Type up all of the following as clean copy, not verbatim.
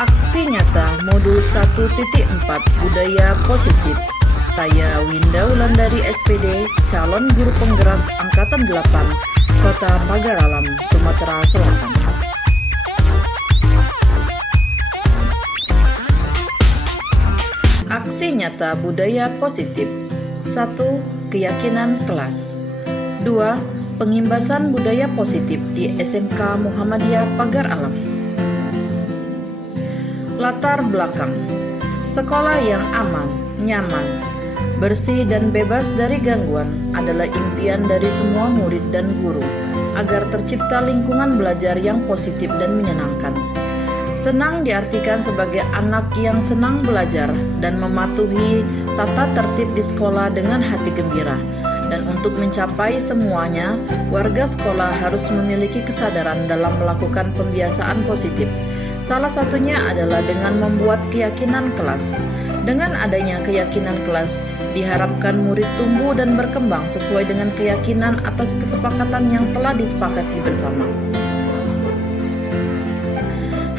Aksi nyata modul 1.4 Budaya Positif. Saya Winda Wulandari SPD, calon guru penggerak Angkatan 8, Kota Pagar Alam, Sumatera Selatan. Aksi nyata budaya positif. 1. Keyakinan kelas. 2. Pengimbasan budaya positif di SMK Muhammadiyah Pagar Alam. Latar belakang. Sekolah yang aman, nyaman, bersih dan bebas dari gangguan adalah impian dari semua murid dan guru agar tercipta lingkungan belajar yang positif dan menyenangkan. Senang diartikan sebagai anak yang senang belajar dan mematuhi tata tertib di sekolah dengan hati gembira. Dan untuk mencapai semuanya, warga sekolah harus memiliki kesadaran dalam melakukan pembiasaan positif. Salah satunya adalah dengan membuat keyakinan kelas. Dengan adanya keyakinan kelas, diharapkan murid tumbuh dan berkembang sesuai dengan keyakinan atas kesepakatan yang telah disepakati bersama.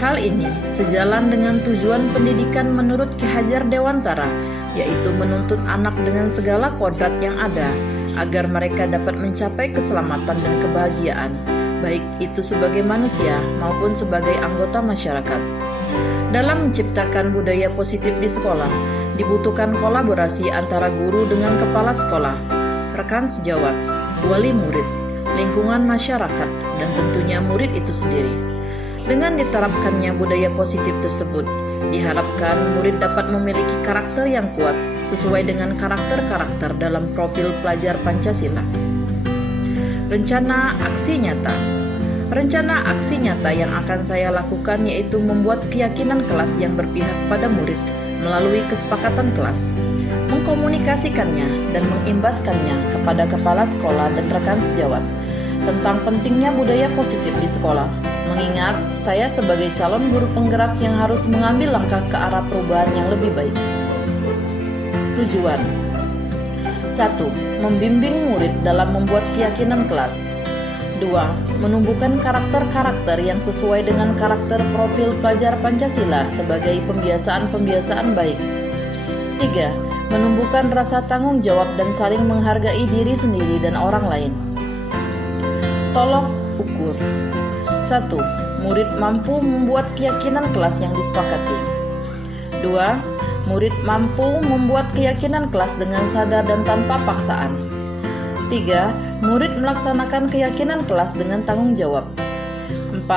Hal ini sejalan dengan tujuan pendidikan menurut Ki Hajar Dewantara, yaitu menuntut anak dengan segala kodrat yang ada, agar mereka dapat mencapai keselamatan dan kebahagiaan, baik itu sebagai manusia maupun sebagai anggota masyarakat. Dalam menciptakan budaya positif di sekolah, dibutuhkan kolaborasi antara guru dengan kepala sekolah, rekan sejawat, wali murid, lingkungan masyarakat, dan tentunya murid itu sendiri. Dengan diterapkannya budaya positif tersebut, diharapkan murid dapat memiliki karakter yang kuat sesuai dengan karakter-karakter dalam profil pelajar Pancasila. Rencana aksi nyata. Rencana aksi nyata yang akan saya lakukan yaitu membuat keyakinan kelas yang berpihak pada murid melalui kesepakatan kelas, mengkomunikasikannya dan mengimbaskannya kepada kepala sekolah dan rekan sejawat tentang pentingnya budaya positif di sekolah. Mengingat saya sebagai calon guru penggerak yang harus mengambil langkah ke arah perubahan yang lebih baik. Tujuan. 1. Membimbing murid dalam membuat keyakinan kelas. 2. Menumbuhkan karakter-karakter yang sesuai dengan karakter profil pelajar Pancasila sebagai pembiasaan-pembiasaan baik. 3. Menumbuhkan rasa tanggung jawab dan saling menghargai diri sendiri dan orang lain. Tolok ukur. 1. Murid mampu membuat keyakinan kelas yang disepakati. 2. Murid mampu membuat keyakinan kelas dengan sadar dan tanpa paksaan. 3. Murid melaksanakan keyakinan kelas dengan tanggung jawab. 4.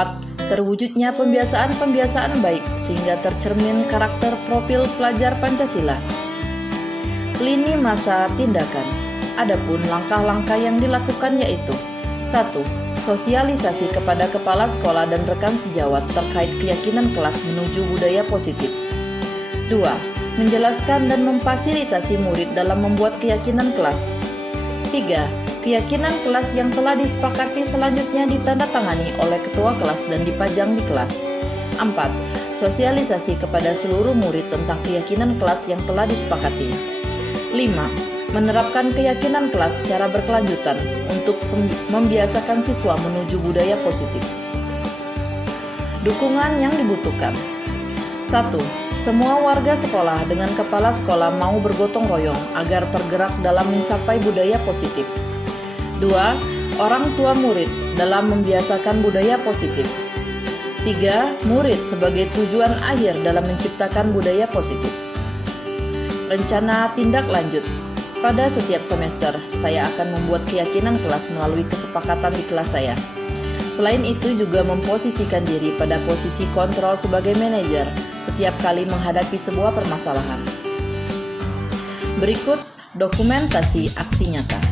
Terwujudnya pembiasaan-pembiasaan baik sehingga tercermin karakter profil pelajar Pancasila. Lini masa tindakan. Adapun langkah-langkah yang dilakukan yaitu: 1. Sosialisasi kepada kepala sekolah dan rekan sejawat terkait keyakinan kelas menuju budaya positif. 2. Menjelaskan dan memfasilitasi murid dalam membuat keyakinan kelas. 3. Keyakinan kelas yang telah disepakati selanjutnya ditandatangani oleh ketua kelas dan dipajang di kelas. 4. Sosialisasi kepada seluruh murid tentang keyakinan kelas yang telah disepakati. 5. Menerapkan keyakinan kelas secara berkelanjutan untuk membiasakan siswa menuju budaya positif. Dukungan yang dibutuhkan. 1. Semua warga sekolah dengan kepala sekolah mau bergotong royong agar tergerak dalam mencapai budaya positif. 2. Orang tua murid dalam membiasakan budaya positif. 3. Murid sebagai tujuan akhir dalam menciptakan budaya positif. Rencana tindak lanjut. Pada setiap semester, saya akan membuat keyakinan kelas melalui kesepakatan di kelas saya. Selain itu juga memposisikan diri pada posisi kontrol sebagai manajer setiap kali menghadapi sebuah permasalahan. Berikut dokumentasi aksi nyata.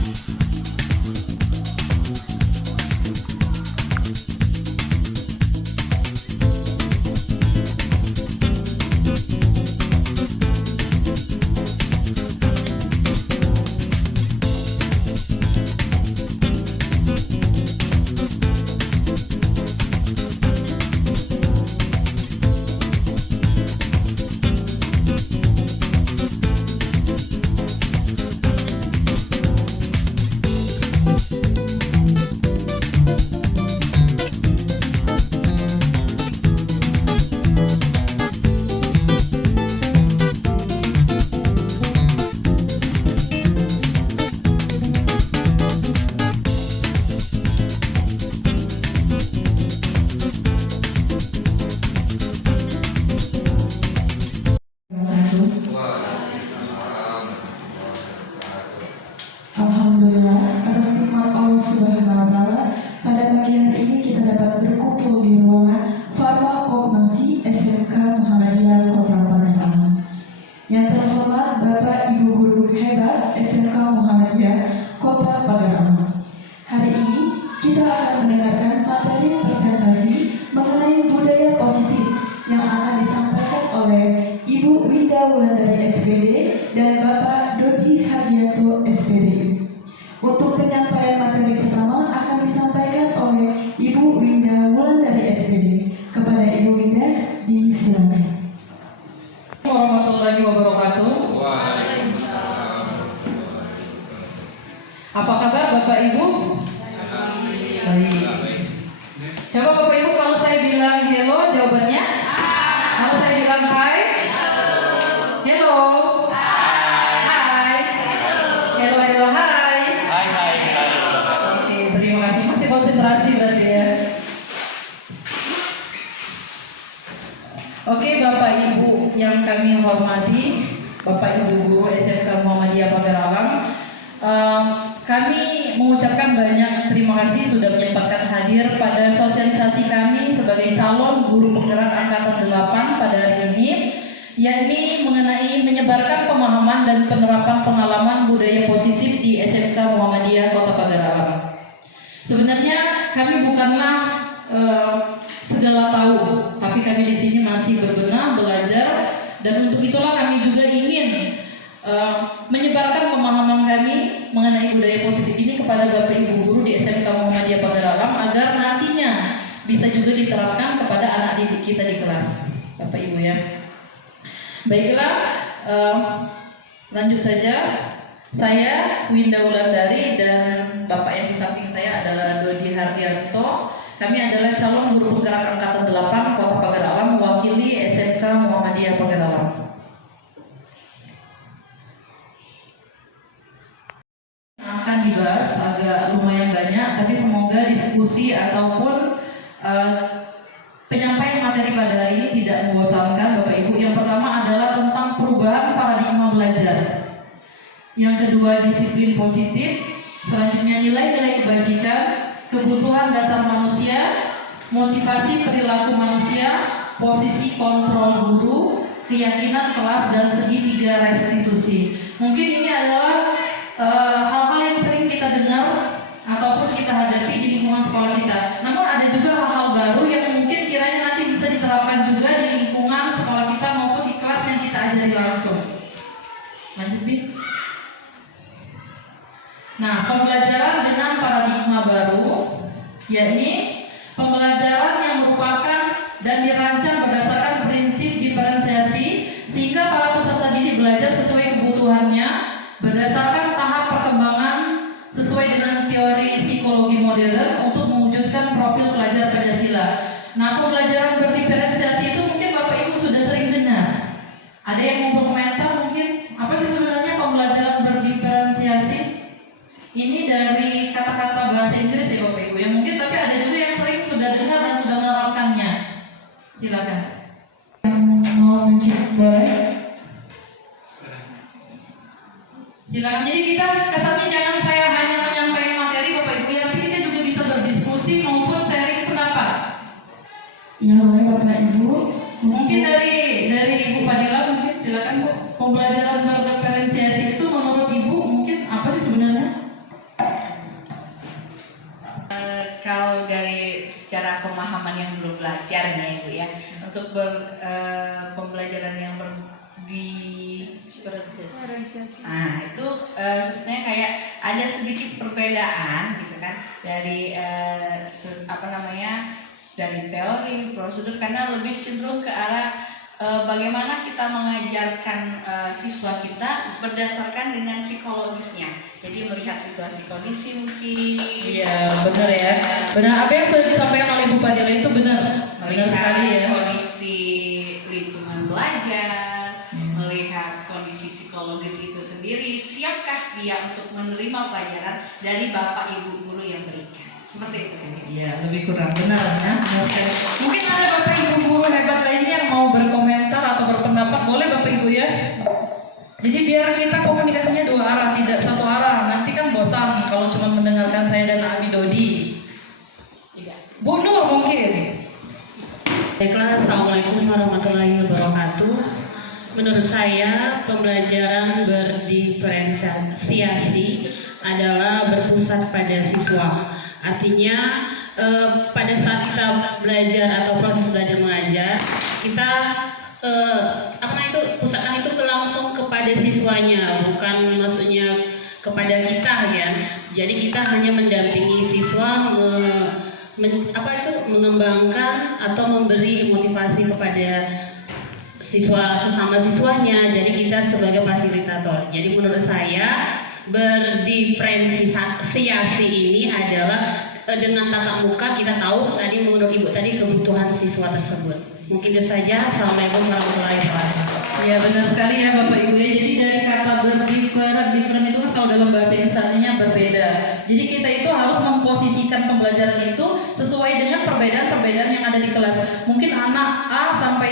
SMK Muhammadiyah Kota Padang. Yang terhormat Bapak Ibu Guru Hebat SMK Muhammadiyah Kota Padang. Hari ini kita akan mendengarkan materi presentasi mengenai budaya positif yang akan disampaikan oleh Ibu Winda Wulandari SPD dan Bapak Dodi Hardianto SPD. Untuk penyampaian materi pertama akan disampaikan oleh Ibu Winda Wulandari SPD. Kepada Ibu Winda, disilakan. Warahmatullahi wabarakatuh. Apa kabar Bapak Ibu? Baik. Coba Bapak Ibu kalau saya bilang hello jawabannya? Kalau saya bilang hai? Hello. Hai. Hello hello hai. Oke, terima kasih. Masih konsentrasi berarti ya. Oke Bapak Ibu yang kami hormati, Bapak Ibu Guru SMK Muhammadiyah Pagaralam, kami mengucapkan banyak terima kasih sudah menyempatkan hadir pada sosialisasi kami sebagai calon guru penggerak angkatan 8 pada hari ini, yakni mengenai menyebarkan pemahaman dan penerapan pengalaman budaya positif di SMK Muhammadiyah Kota Pagaralam. Sebenarnya kami bukanlah segala tahu, tapi kami di sini masih berbenah, belajar, dan untuk itulah kami juga ingin menyebarkan pemahaman kami mengenai budaya positif ini kepada Bapak Ibu Guru di SMK Muhammadiyah Pagaralam agar nantinya bisa juga diterapkan kepada anak didik kita di kelas, Bapak Ibu ya. Baiklah, lanjut saja. Saya Winda Wulandari dan Bapak yang di samping saya adalah Dodi Hardianto. Kami adalah calon guru penggerak angkatan 8 Kota Pagaralam mewakili SMK Muhammadiyah Pagaralam. Akan dibahas agak lumayan banyak, tapi semoga diskusi ataupun penyampaian materi pada hari ini tidak membosankan Bapak Ibu. Yang pertama adalah tentang perubahan paradigma belajar. Yang kedua disiplin positif. Selanjutnya nilai-nilai kebajikan, kebutuhan dasar manusia, motivasi perilaku manusia, posisi kontrol guru, keyakinan kelas, dan segitiga restitusi. Mungkin ini adalah hal-hal yang sering kita dengar ataupun kita hadapi di lingkungan sekolah kita. Namun ada juga hal-hal baru yang mungkin kiranya nanti bisa diterapkan juga di lingkungan sekolah kita maupun di kelas yang kita ajari langsung. Lanjut, Bi. Nah, pembelajaran dengan paradigma baru, yakni pembelajaran yang merupakan dan dirancang berdasarkan prinsip diferensiasi sehingga para peserta didik belajar sesuai kebutuhannya berdasarkan tahap perkembangan sesuai dengan teori psikologi modern untuk mewujudkan profil pelajar Pancasila. Nah, pembelajaran berdiferensiasi itu mungkin Bapak Ibu sudah sering dengar. Ada yang mau berkomentar mungkin? Apa sih sebenarnya pembelajaran berdiferensiasi? Ini dari kata-kata bahasa Inggris ya Bapak Ibu ya mungkin, tapi ada juga yang sering sudah dengar dan sudah menerapkannya. Silakan. Yang mau mencet boleh? Silakan. Jadi kita kesannya jangan saya hanya menyampaikan materi Bapak Ibu ya, tapi kita juga bisa berdiskusi maupun sharing pendapat. Ya boleh Bapak Ibu. Mungkin dari Ibu Fadila mungkin silakan Bu. Pembelajaran berdiferensiasi itu menurut Ibu mungkin apa sih sebenarnya? Kalau dari secara pemahaman yang belum belajar nih Ibu ya, untuk pembelajaran yang diferensiasi. Nah itu sebetulnya kayak ada sedikit perbedaan gitu kan dari dari teori prosedur, karena lebih cenderung ke arah bagaimana kita mengajarkan siswa kita berdasarkan dengan psikologisnya. Jadi melihat situasi kondisi mungkin. Iya benar ya. Benar apa yang sudah disampaikan oleh Ibu Fadila itu benar. Benar sekali ya. Kondisi lingkungan belajar, melihat kondisi psikologis itu sendiri, siapkah dia untuk menerima pelajaran dari Bapak Ibu guru yang berikan. Seperti itu kan? Iya, lebih kurang benar ya. Mungkin ada Bapak Ibu guru hebat lainnya yang mau berkomentar atau berpendapat, boleh Bapak Ibu ya. Jadi biar kita komunikasinya dua arah, tidak satu arah. Nanti kan bosan kalau cuma mendengarkan saya dan Abi Dodi. Bu Nur mungkin. Baiklah, Assalamualaikum warahmatullahi wabarakatuh. Menurut saya, pembelajaran berdiferensiasi adalah berpusat pada siswa. Artinya, pada saat kita belajar atau proses belajar mengajar, kita pusatkan itu langsung kepada siswanya, bukan maksudnya kepada kita ya. Jadi kita hanya mendampingi siswa mengembangkan atau memberi motivasi kepada siswa sesama siswanya. Jadi kita sebagai fasilitator. Jadi menurut saya berdiferensiasi ini adalah dengan tatap muka kita tahu tadi menurut Ibu tadi kebutuhan siswa tersebut. Mungkin itu saja. Assalamualaikum warahmatullahi wabarakatuh. Ya benar sekali ya Bapak Ibu ya. Jadi dari kata different itu kan kalau dalam bahasa Indonesia artinya berbeda. Jadi kita itu harus memposisikan pembelajaran itu sesuai dengan perbedaan-perbedaan yang ada di kelas. Mungkin anak A sampai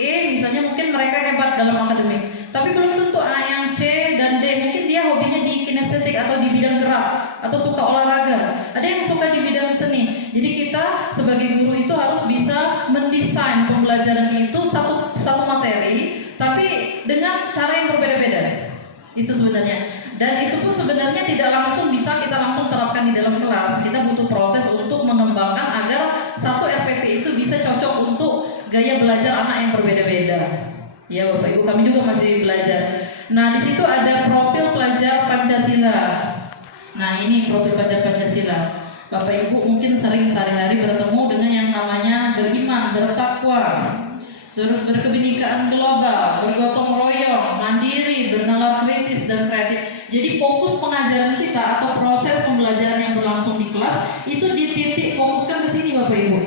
E misalnya mungkin mereka hebat dalam akademik, tapi belum tentu anak yang C dan D mungkin dia hobinya di kinestetik atau di bidang gerak atau suka olahraga. Ada yang suka di bidang seni. Jadi kita sebagai guru itu harus bisa mendesain pembelajaran itu satu materi, tapi dengan cara yang berbeda-beda. Itu sebenarnya. Dan itu pun sebenarnya tidak langsung bisa kita langsung terapkan di dalam kelas. Kita butuh proses untuk mengembangkan agar satu RPP itu bisa cocok untuk gaya belajar anak yang berbeda-beda. Ya Bapak Ibu, kami juga masih belajar. Nah, di situ ada profil pelajar Pancasila. Nah, ini profil pelajar Pancasila. Bapak Ibu mungkin sering sehari-hari bertemu dengan yang namanya beriman, bertakwa, terus berkebinekaan global, bergotong royong, mandiri, bernalar kritis dan kreatif. Jadi fokus pengajaran kita atau proses pembelajaran yang berlangsung di kelas itu dititik fokuskan ke sini Bapak Ibu.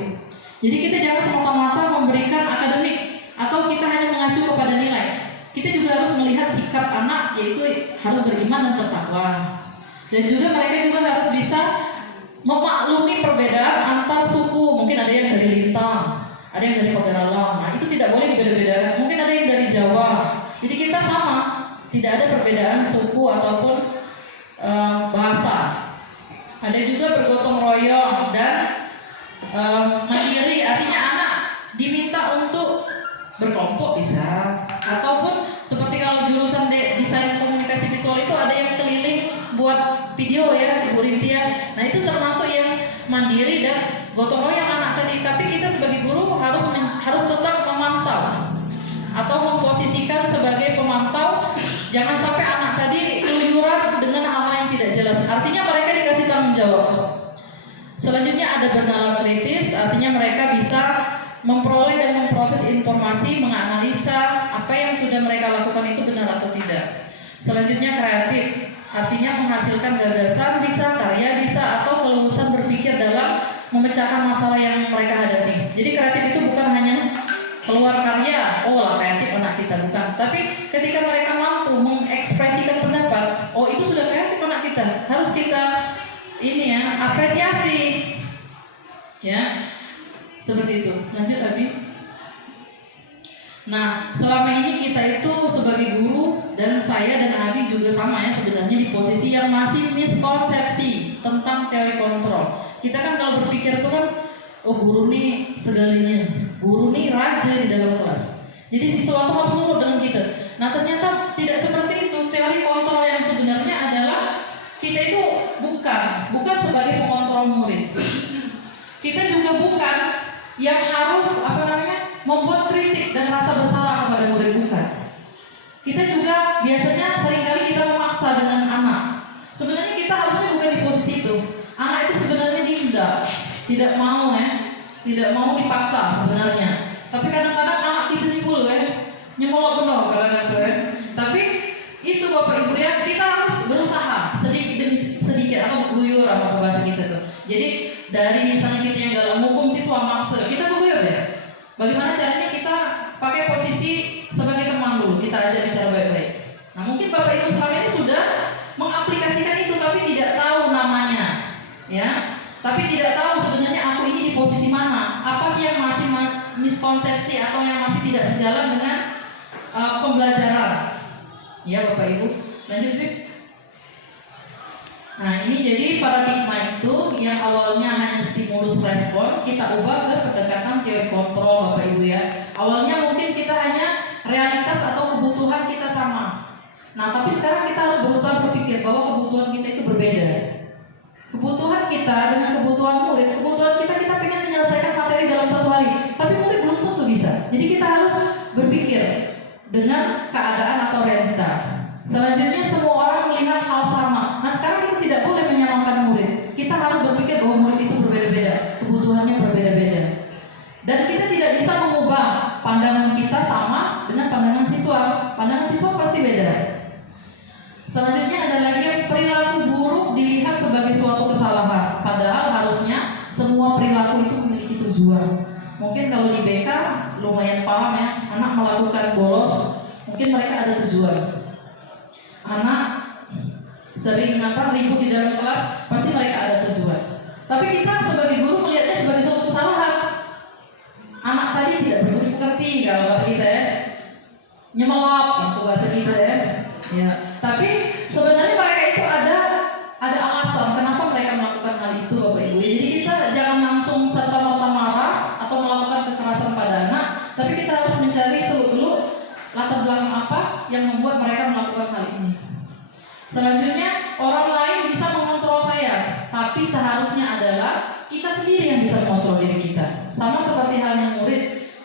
Jadi kita jangan semata-mata memberikan akademik atau kita hanya mengacu kepada nilai. Kita juga harus melihat sikap anak, yaitu harus beriman dan bertakwa. Dan juga mereka juga harus bisa memaklumi perbedaan antar suku. Mungkin ada yang dari Lintang, ada yang dari Pagaralam. Nah, itu tidak boleh dibeda-bedakan. Mungkin ada yang dari Jawa. Jadi kita sama, tidak ada perbedaan suku ataupun bahasa. Ada juga bergotong royong dan mandiri. Artinya anak diminta untuk berkelompok bisa, ataupun seperti kalau jurusan desain komunikasi visual itu ada yang keliling buat video ya Ibu Rintia. Nah itu termasuk yang mandiri dan gotong royong anak tadi. Tapi kita sebagai guru harus tetap memantau atau memposisikan sebagai pemantau. Jangan sampai anak tadi keluyuran dengan hal-hal yang tidak jelas. Artinya mereka dikasih tanggung jawab. Selanjutnya ada bernalar kritis. Artinya mereka bisa memperoleh dan memproses informasi, menganalisa apa yang sudah mereka lakukan itu benar atau tidak. Selanjutnya kreatif, artinya menghasilkan gagasan bisa, karya bisa, atau keluasan berpikir dalam memecahkan masalah yang mereka hadapi. Jadi kreatif itu bukan hanya keluar karya, oh lah kreatif anak kita, bukan. Tapi ketika mereka mampu mengekspresikan pendapat, oh itu sudah kreatif anak kita. Harus kita ini ya, apresiasi. Ya. Seperti itu. Lanjut Abi. Nah, selama ini kita itu sebagai guru dan saya dan Abi juga sama ya sebenarnya di posisi yang masih miskonsepsi tentang teori kontrol. Kita kan kalau berpikir itu kan, oh guru nih segalinya, guru nih raja di dalam kelas. Jadi siswa itu harus nurut dengan kita. Nah ternyata tidak seperti itu. Teori kontrol yang sebenarnya adalah kita itu bukan sebagai pengontrol murid. Kita juga bukan yang harus membuat kritik dan rasa bersalah kepada murid, bukan. Kita juga biasanya seringkali kita memaksa dengan anak. Sebenarnya kita harusnya bukan di posisi itu. Anak itu sebenarnya tidak mau dipaksa sebenarnya. Tapi kadang-kadang anak kita timbul nyemolok penuh kadang-kadang Tapi itu Bapak Ibu ya, kita harus berusaha sedikit demi sedikit atau guyur apa bahasa kita tuh. Jadi dari misalnya kita yang dalam hukum siswa maksa, kita berguyur ya. Bagaimana caranya kita pakai posisi sebagai teman dulu, kita ajak bicara baik-baik. Nah mungkin Bapak Ibu selama ini sudah mengaplikasikan itu tapi tidak tahu namanya, ya. Tapi tidak tahu sebenarnya aku ini di posisi mana, apa sih yang masih miskonsepsi atau yang masih tidak sejalan dengan pembelajaran. Ya Bapak Ibu, lanjut Bib. Nah, ini jadi paradigma itu yang awalnya hanya stimulus respon, kita ubah ke pendekatan teori kontrol, Bapak Ibu ya. Awalnya mungkin kita hanya realitas atau kebutuhan kita sama. Nah, tapi sekarang kita harus berusaha berpikir bahwa kebutuhan kita itu berbeda. Kebutuhan kita dengan kebutuhan murid, kebutuhan kita pengen menyelesaikan materi dalam 1 hari, tapi murid belum tentu bisa. Jadi kita harus berpikir dengan keadaan atau realitas. Selanjutnya semua orang melihat hal sama. Nah, sekarang kita tidak boleh menyamakan murid. Kita harus berpikir bahwa murid itu berbeda-beda, kebutuhannya berbeda-beda. Dan kita tidak bisa mengubah pandangan kita sama dengan pandangan siswa. Pandangan siswa pasti beda. Selanjutnya ada lagi yang perilaku buruk dilihat sebagai suatu kesalahan. Padahal harusnya semua perilaku itu memiliki tujuan. Mungkin kalau di BK lumayan paham ya, anak melakukan bolos, mungkin mereka ada tujuan. Anak sering ribut di dalam kelas, pasti mereka ada tujuan. Tapi kita sebagai guru melihatnya sebagai suatu kesalahan. Anak tadi tidak berbudi pekerti kalau bahasa kita ya, nyemelap itu bahasa kita ya. Ya. Tapi sebenarnya mereka itu ada alasan kenapa mereka melakukan hal itu, Bapak Ibu. Jadi kita jangan langsung serta-merta marah atau melakukan kekerasan pada anak, tapi kita harus mencari dulu latar belakang apa yang membuat mereka melakukan hal ini. Selanjutnya, orang lain bisa mengontrol saya, tapi seharusnya adalah kita sendiri yang bisa mengontrol diri kita. Sama seperti halnya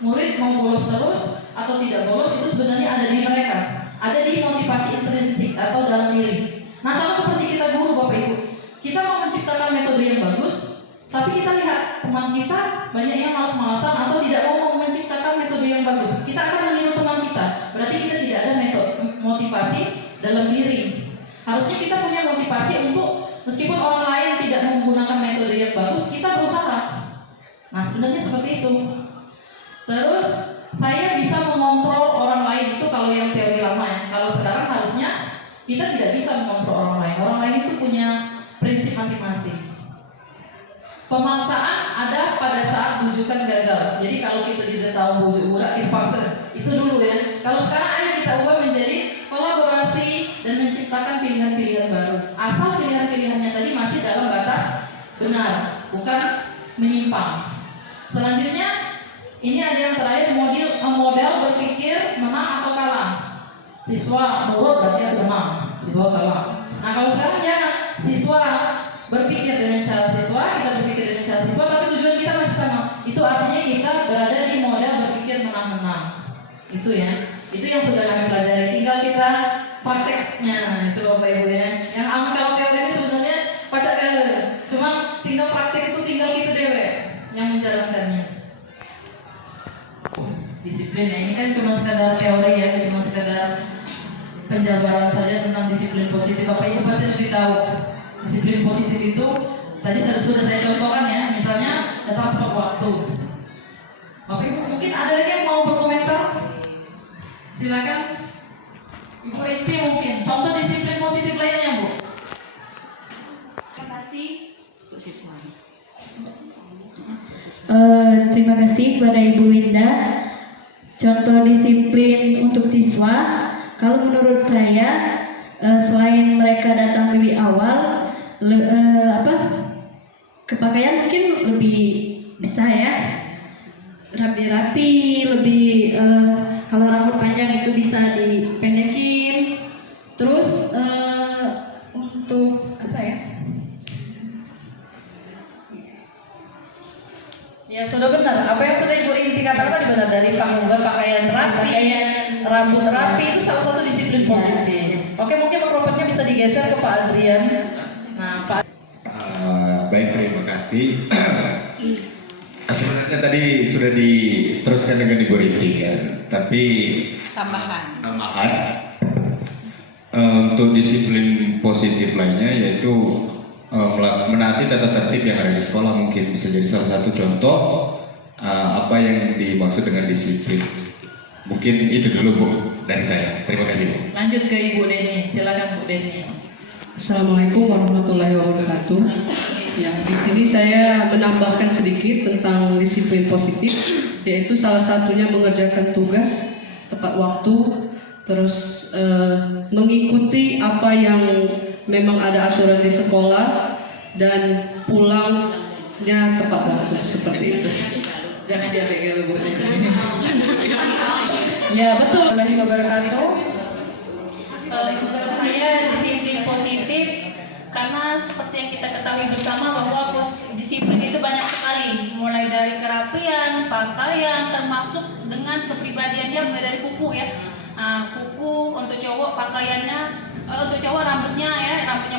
murid mau bolos terus atau tidak bolos itu sebenarnya ada di mereka, ada di motivasi intrinsik atau dalam diri. Nah, sama seperti kita guru, Bapak Ibu, kita mau menciptakan metode yang bagus, tapi kita lihat teman kita banyak yang malas-malasan atau tidak mau menciptakan metode yang bagus. Kita akan meniru teman kita, berarti kita tidak ada motivasi dalam diri. Harusnya kita punya motivasi untuk meskipun orang lain tidak menggunakan metode yang bagus, kita berusaha. Nah, sebenarnya seperti itu. Terus saya bisa mengontrol orang lain, itu kalau yang teori lama ya. Kalau sekarang harusnya kita tidak bisa mengontrol orang lain. Orang lain itu punya prinsip masing-masing. Pemaksaan ada pada saat bujukan gagal. Jadi kalau kita tidak tahu bujuk budak dipaksa, itu dulu ya. Kalau sekarang ayo kita ubah menjadi kolaborasi dan menciptakan pilihan-pilihan baru. Asal pilihan-pilihannya tadi masih dalam batas benar, bukan menyimpang. Selanjutnya ini ada yang terakhir, model berpikir menang atau kalah. Siswa nurut berarti aku menang, siswa kalah. Nah, kalau sekarang jangan, siswa berpikir dengan cara siswa, kita berpikir dengan cara siswa, tapi tujuan kita masih sama. Itu artinya kita berada di model berpikir menang-menang. Itu ya, itu yang sudah kami pelajari. Tinggal kita prakteknya, itu Bapak Ibu ya. Yang aman kalau teori ini sebenarnya pacak kali, cuman tinggal praktek itu tinggal kita dewe yang menjalankannya. Disiplin ya, ini kan cuma sekadar teori ya, cuma sekadar penjabaran saja tentang disiplin positif. Bapak Ibu pasti lebih tahu. Disiplin positif itu tadi sudah saya contohkan ya, misalnya datang tepat waktu. Bapak Ibu mungkin ada lagi yang mau berkomentar? Silakan. Ibu Rinti mungkin contoh disiplin positif lainnya, Bu. Terima kasih untuk siswanya. Terima kasih kepada Ibu Winda. Contoh disiplin untuk siswa, kalau menurut saya selain mereka datang lebih awal, kepakaian mungkin lebih bisa ya, rapi-rapi, lebih kalau rambut panjang itu bisa dipendekin. Terus untuk apa ya? Ya sudah benar. Apa yang sudah Ibu Rinti katakan tadi benar, dari pakaian rapi, rambut rapi itu salah satu disiplin positif. Oke, mungkin mikrofonnya bisa digeser ke Pak Adrian. Nah, Pak. Baik, terima kasih. Sebenarnya tadi sudah diteruskan dengan Ibu Rinti kan, tapi tambahan untuk disiplin positif lainnya yaitu menaati tata tertib yang ada di sekolah, mungkin bisa jadi salah satu contoh apa yang dimaksud dengan disiplin. Mungkin itu dulu Bu dari saya. Terima kasih Bu. Lanjut ke Ibu Deni, silakan Bu Deni. Assalamualaikum warahmatullahi wabarakatuh. Ya, di sini saya menambahkan sedikit tentang disiplin positif, yaitu salah satunya mengerjakan tugas tepat waktu, terus mengikuti apa yang memang ada aturan di sekolah dan pulangnya tepat waktu seperti itu. Jangan diambil Bu. Ya betul. Warahmatullahi wabarakatuh. Menurut saya disiplin positif karena seperti yang kita ketahui bersama bahwa disiplin itu banyak sekali, mulai dari kerapian, pakaian, termasuk dengan kepribadiannya, mulai dari kuku ya. Kuku untuk cowok pakaiannya, untuk cowok rambutnya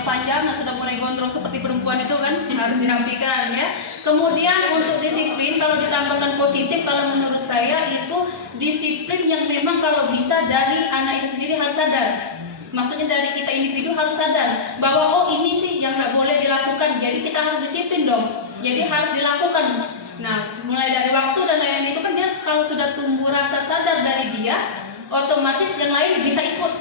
panjang, sudah mulai gondrong seperti perempuan itu kan harus dirapikan ya. Kemudian untuk disiplin kalau ditambahkan positif, kalau menurut saya itu disiplin yang memang kalau bisa dari anak itu sendiri harus sadar. Maksudnya dari kita individu harus sadar bahwa oh ini sih yang nggak boleh dilakukan, jadi kita harus disiplin dong. Jadi harus dilakukan. Nah mulai dari waktu dan lain-lain itu kan dia kalau sudah tumbuh rasa sadar dari dia, otomatis yang lain bisa ikut.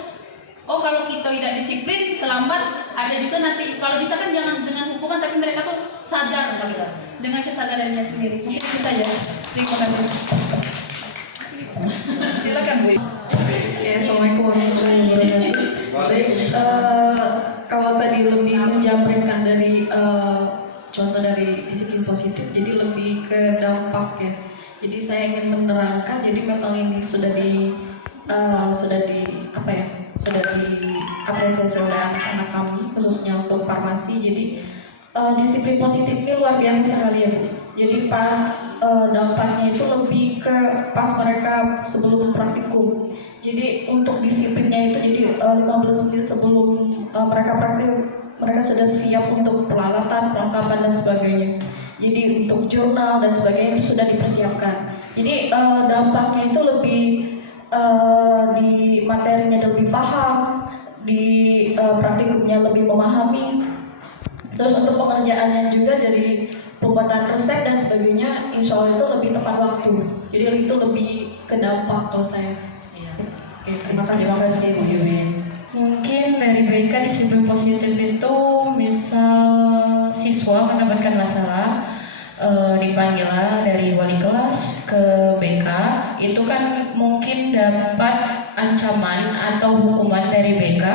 Oh kalau kita tidak disiplin terlambat, ada juga nanti kalau bisa kan jangan dengan hukuman tapi mereka tuh sadar dengan kesadarannya sendiri. Mungkin itu saja. Terima kasih. Silakan Bu. Assalamualaikum warahmatullahi wabarakatuh. Baik, kalau tadi lebih menjabarkan dari contoh dari disiplin positif, jadi lebih ke dampak ya. Jadi saya ingin menerangkan, jadi memang ini sudah diapresiasi oleh anak-anak kami, khususnya untuk farmasi. Jadi disiplin positif ini luar biasa sekali ya Bu. Jadi pas dampaknya itu lebih ke pas mereka sebelum praktikum. Jadi untuk disiplinnya itu jadi 15 menit sebelum mereka praktik, mereka sudah siap untuk peralatan, perlengkapan dan sebagainya. Jadi untuk jurnal dan sebagainya itu sudah dipersiapkan. Jadi dampaknya itu lebih di materinya lebih paham, di praktikumnya lebih memahami. Terus untuk pengerjaannya juga dari pembuatan resep dan sebagainya, insya Allah itu lebih tepat waktu. Jadi itu lebih ke dampak kalau saya. Oke, terima kasih Bu Yumi. Mungkin dari BK disiplin positif itu misal siswa mendapatkan masalah, dipanggillah dari wali kelas ke BK, itu kan mungkin dapat ancaman atau hukuman dari BK.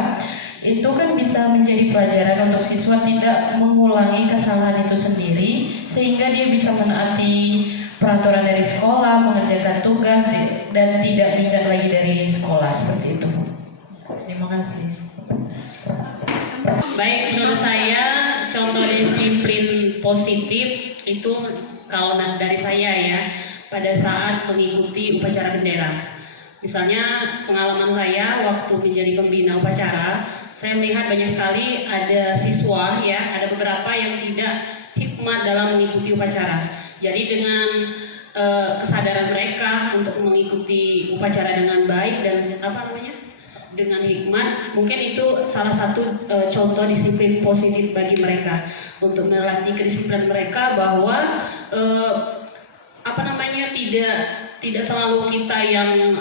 Itu kan bisa menjadi pelajaran untuk siswa tidak mengulangi kesalahan itu sendiri, sehingga dia bisa menaati peraturan dari sekolah, mengerjakan tugas dan tidak minggat lagi dari sekolah seperti itu. Terima kasih. Baik, menurut saya contoh disiplin positif itu kalau dari saya ya, pada saat mengikuti upacara bendera. Misalnya pengalaman saya waktu menjadi pembina upacara, saya melihat banyak sekali ada siswa ya, ada beberapa yang tidak hikmat dalam mengikuti upacara. Jadi dengan kesadaran mereka untuk mengikuti upacara dengan baik dan dengan hikmat, mungkin itu salah satu contoh disiplin positif bagi mereka untuk melatih kedisiplinan mereka bahwa tidak selalu kita yang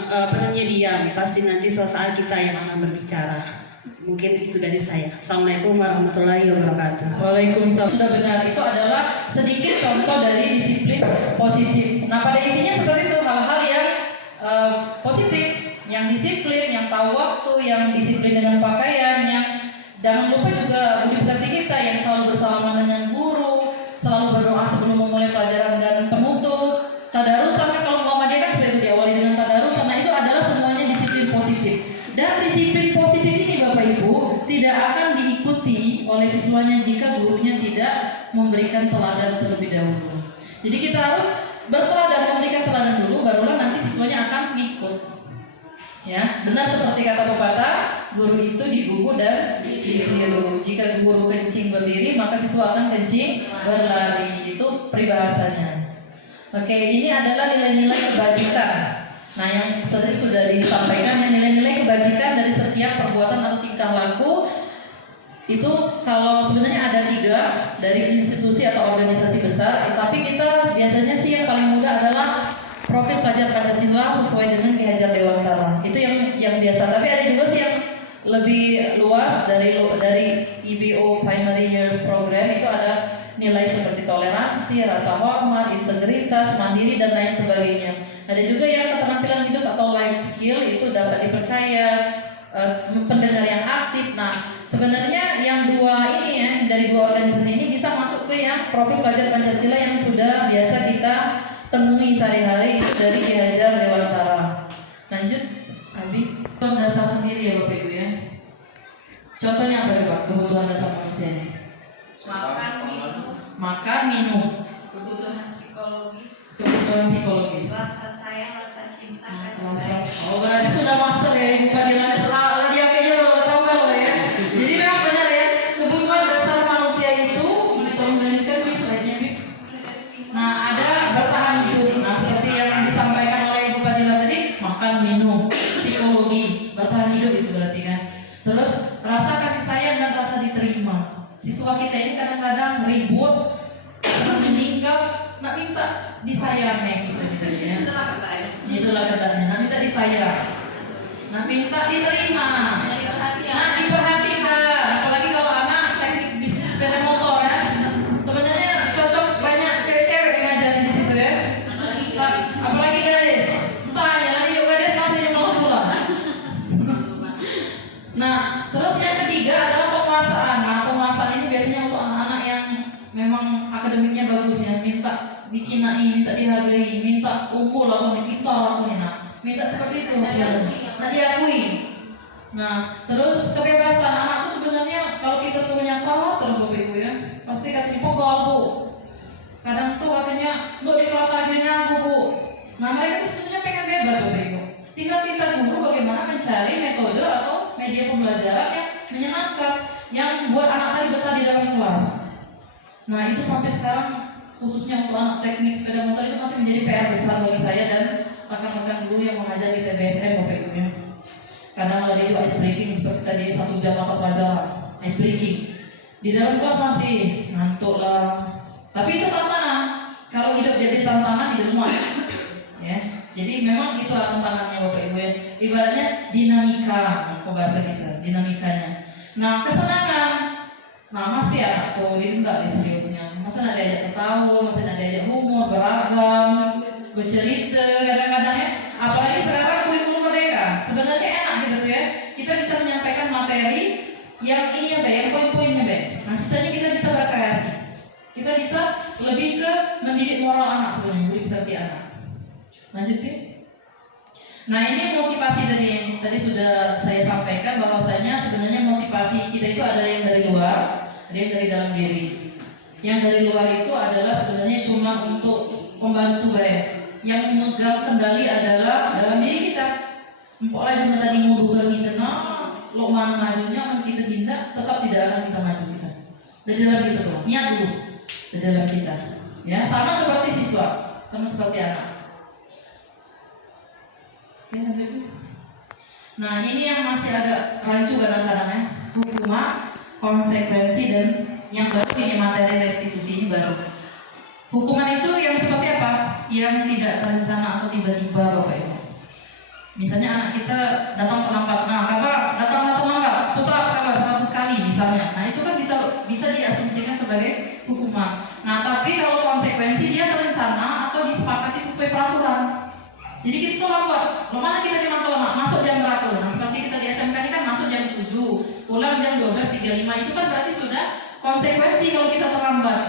diam, pasti nanti suatu saat kita yang akan berbicara. Mungkin itu dari saya. Assalamualaikum warahmatullahi wabarakatuh. Waalaikumsalam. Sudah benar, itu adalah sedikit contoh dari disiplin positif. Nah pada intinya seperti itu, hal-hal yang positif, yang disiplin, yang tahu waktu, yang disiplin dengan pakaian, yang jangan lupa juga budi pekerti kita yang selalu bersalaman dengan guru, selalu berdoa sebelum memulai pelajaran dan penutup, tadarus, sampai kalau Muhammadiyah kan seperti itu diawali dengan tadarus. Nah itu adalah semuanya disiplin positif. Dan disiplin positif ini Bapak Ibu tidak akan diikuti oleh siswanya jika gurunya tidak memberikan teladan terlebih dahulu. Jadi kita harus berteladan, memberikan teladan dulu, barulah nanti siswanya akan ngikut. Ya, benar seperti kata pepatah, guru itu digugu dan ditiru. Jika guru kencing berdiri, maka siswa akan kencing berlari. Itu peribahasanya. Oke, ini adalah nilai-nilai kebajikan. Nah, yang tadi sudah disampaikan, nilai-nilai kebajikan dari setiap perbuatan atau tingkah laku itu kalau sebenarnya ada 3 dari institusi atau organisasi besar, tapi kita biasanya sih yang paling mudah adalah profil pelajar Pancasila sesuai dengan Ki Hajar Dewantara. Itu yang biasa. Tapi ada juga sih yang lebih luas dari IBO Primary Years Program, itu ada nilai seperti toleransi, rasa hormat, integritas, mandiri dan lain sebagainya. Ada juga yang keterampilan hidup atau life skill, itu dapat dipercaya, pendengar yang aktif. Nah, sebenarnya yang dua ini ya, dari dua organisasi ini bisa masuk ke yang profil pelajar Pancasila yang sudah biasa kita temui sehari-hari, itu dari Ki Hajar Dewantara. Lanjut, Abi. Kebutuhan dasar sendiri ya Bapak Ibu ya. Contohnya apa coba kebutuhan dasar manusia ini? Makan, minum. Kebutuhan psikologis, Kebutuhan psikologis. rasa sayang, rasa cinta, kasih Rasa- sayang. Oh berarti sudah master ya Ibu Fadila. Lah dia kayaknya udah tahu kan lo ya. Jadi memang benar ya, kebutuhan dasar manusia itu tolong tuliskan di slide-nya Bib. Nah ada bertahan hidup. Nah seperti yang disampaikan oleh Ibu Fadila tadi, makan, minum, psikologi, bertahan hidup itu berarti kan. Terus rasa kasih sayang dan rasa diterima. Siswa kita ini kadang-kadang ribut, meninggal, nak minta disayangi gitu ya. Itulah kebaya. Itulah katanya, nak minta disayang, nak minta diterima, Dari perhatian. nak diperhatikan. Apalagi kalau anak teknik bisnis sepeda motor ya, sebenarnya cocok banyak cewek-cewek yang ngajarin di situ ya. Apalagi gadis, entah ya lagi yuk gadis masih jam 0 pulang. Nah, terus yang ketiga adalah penguasaan. Nah, penguasaan ini biasanya untuk anak-anak yang memang akademiknya bagus ya, minta dikinai, minta dihargai, minta unggul lah, kita lah, minta seperti itu, nah diakui. Nah, terus kebebasan anak tuh sebenarnya kalau kita suruhnya tahu terus Bapak Ibu ya, pasti katanya pegel Bu. Kadang tuh katanya, "Untuk di kelas aja nyanggu Bu." Nah, mereka tuh sebenarnya pengen bebas Bapak Ibu. Tinggal kita guru bagaimana mencari metode atau media pembelajaran yang menyenangkan, yang buat anak tadi betah di dalam kelas. Nah, itu sampai sekarang khususnya untuk anak teknik sepeda motor itu masih menjadi PR besar bagi saya dan rekan-rekan guru yang mengajar di TBSM Bapak Ibu ya. Kadang ada itu ice breaking seperti tadi 1 jam mata pelajaran, ice breaking. Di dalam kelas masih ngantuk lah. Tapi itu tantangan. Kalau hidup jadi tantangan di rumah, ya. Jadi memang itulah tantangannya Bapak Ibu ya. Ibaratnya dinamika, kalau bahasa kita, dinamikanya. Nah, kesenangan. Nah, masih ya tuh ini enggak seriusnya. Masa ada diajak ketawa, masa ada diajak humor, beragam, bercerita kadang-kadang ya. Apalagi sekarang kurikulum merdeka. Sebenarnya enak gitu tuh ya. Kita bisa menyampaikan materi yang ini ya, yang poin-poinnya baik. Nah, sisanya kita bisa berkreasi. Kita bisa lebih ke mendidik moral anak sebenarnya, mendidik pekerti anak. Lanjut ya. Nah, ini motivasi tadi sudah saya sampaikan bahwasanya sebenarnya motivasi kita itu ada yang dari luar, ada yang dari dalam diri. Yang dari luar itu adalah sebenarnya cuma untuk membantu baik. Yang memegang kendali adalah dalam diri kita. Empok lah cuma tadi membuka kita, nah, lo mana majunya, kita tidak, tetap tidak akan bisa maju kita. Dari dalam kita tuh, niat dulu dari dalam kita. Ya, sama seperti siswa, sama seperti anak. Ya, nah, ini yang masih agak rancu kadang-kadang ya, hukuman, konsekuensi dan yang baru ini materi restitusi ini baru. Hukuman itu yang seperti apa? Yang tidak terencana atau tiba-tiba Bapak Ibu. Misalnya anak kita datang terlambat, nah kabar datang terlambat, pusat kabar 100 kali misalnya. Nah itu kan bisa diasumsikan sebagai hukuman. Nah tapi kalau konsekuensi dia terencana atau disepakati sesuai peraturan. Jadi kita tuh lambat, mana kita di Mangkalemak, masuk jam berapa? Nah seperti kita di SMK ini kan masuk jam 7, pulang jam 12.35, itu kan berarti sudah konsekuensi kalau kita terlambat.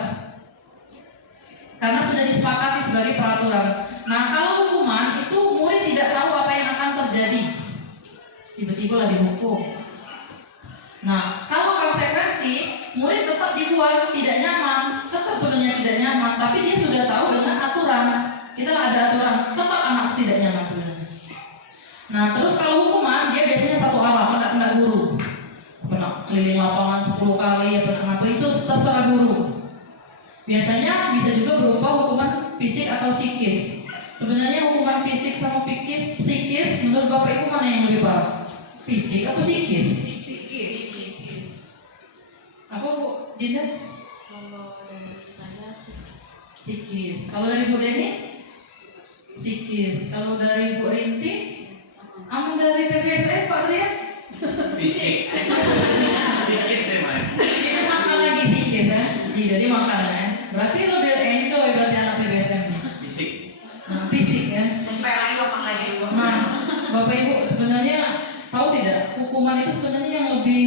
Karena sudah disepakati sebagai peraturan. Nah kalau hukuman itu murid tidak tahu apa yang akan terjadi, tiba-tiba lah dihukum. Nah kalau konsekuensi, murid tetap dibuat tidak nyaman, tetap sebenarnya tidak nyaman, tapi dia sudah tahu dengan aturan. Kita lah ada aturan, tetap anak tidak nyaman sebenarnya. Nah terus kalau hukuman dia biasanya satu arah, kena guru, pernah keliling lapangan 10 kali, ya pernah apa itu terserah guru. Biasanya bisa juga berupa hukuman fisik atau psikis. Sebenarnya hukuman fisik sama psikis menurut Bapak Ibu mana yang lebih parah? Fisik atau psikis? Apa Bu Dinda? Kalau dari saya Psikis. Kalau dari Bu Deni? Psikis. Kalau dari Bu Rinti? Amun dari TBSM Pak Rian? Fisik. Psikis deh Mai. Ini makan lagi psikis ya? Jadi makan ya. Berarti lebih enjoy berarti anak TBSM. Fisik. Nah, fisik ya. sampai lagi ngomong lagi Bu. Nah, Bapak Ibu sebenarnya tahu tidak hukuman itu sebenarnya yang lebih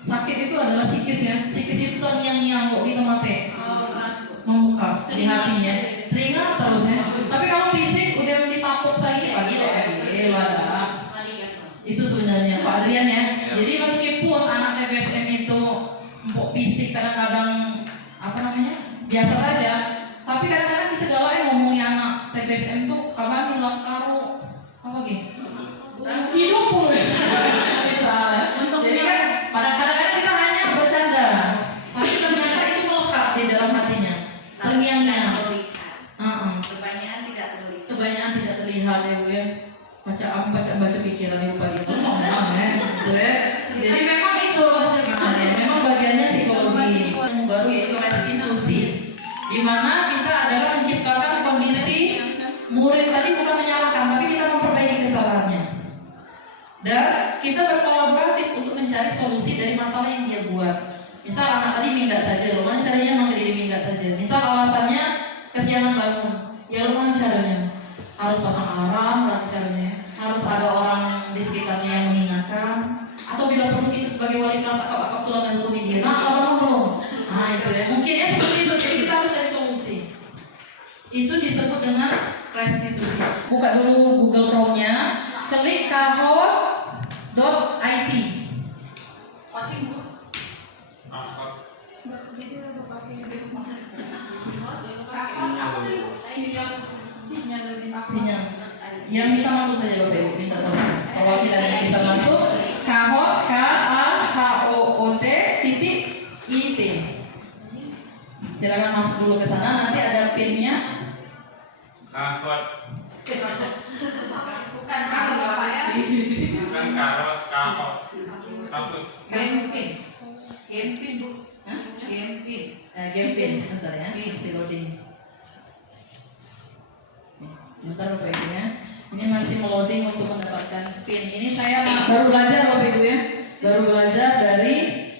Sakit itu adalah psikis ya. Psikis itu terngiang-ngiang kok kita mati. Membekas di hatinya. Teringat terus ya. Tapi kalau fisik udah ditapuk saja pagi wadah. Itu sebenarnya Pak Adrian ya. Jadi meskipun anak TPSM itu empuk fisik kadang-kadang biasa saja, tapi kadang-kadang kita galak ngomongin anak TPSM tuh kapan bilang karo apa gitu hidup pun bisa. Jadi kan kadang-kadang kita hanya bercanda, tapi ternyata itu melekat di dalam hatinya, terngiang-ngiang. Kebanyakan tidak terlihat ya Bu ya. Baca pikiran Ibu Pak itu gitu ya. Jadi memang itu memang bagiannya psikologi. Yang baru yaitu restitusi, di mana kita adalah menciptakan kondisi murid tadi bukan menyalahkan, tapi kita memperbaiki kesalahannya. Dan kita berkolaboratif untuk mencari solusi dari masalah yang dia buat. Misal anak tadi minggat saja, lo mana caranya emang jadi minggat saja. Misal alasannya kesiangan bangun, ya lo mana caranya? Harus pasang alarm, berarti caranya. Harus ada orang di sekitarnya yang mengingatkan. Atau bila perlu kita sebagai wali kelas akap-akap tulang dan kurni dia. Nah, kalau belum. Nah itu ya. Mungkin ya seperti itu. Jadi kita harus cari solusi. Itu disebut dengan restitusi. Buka dulu Google Chrome-nya, klik kahor.it. Sinyal. Yang bisa masuk saja Bapak Ibu, minta tolong. Kalau tidak ada yang bisa masuk, kahot KAHOOT.IT. Silakan masuk dulu ke sana. Nanti ada PIN-nya. Kahot. Bukan kahot Bapak ya. Bukan kahot. Gempin Bu. Gempin. Gempin sebentar ya, masih loading. Bentar Bapak Ibu ya. Ini masih meloading untuk mendapatkan PIN. Ini saya baru belajar Bapak Ibu ya. Baru belajar dari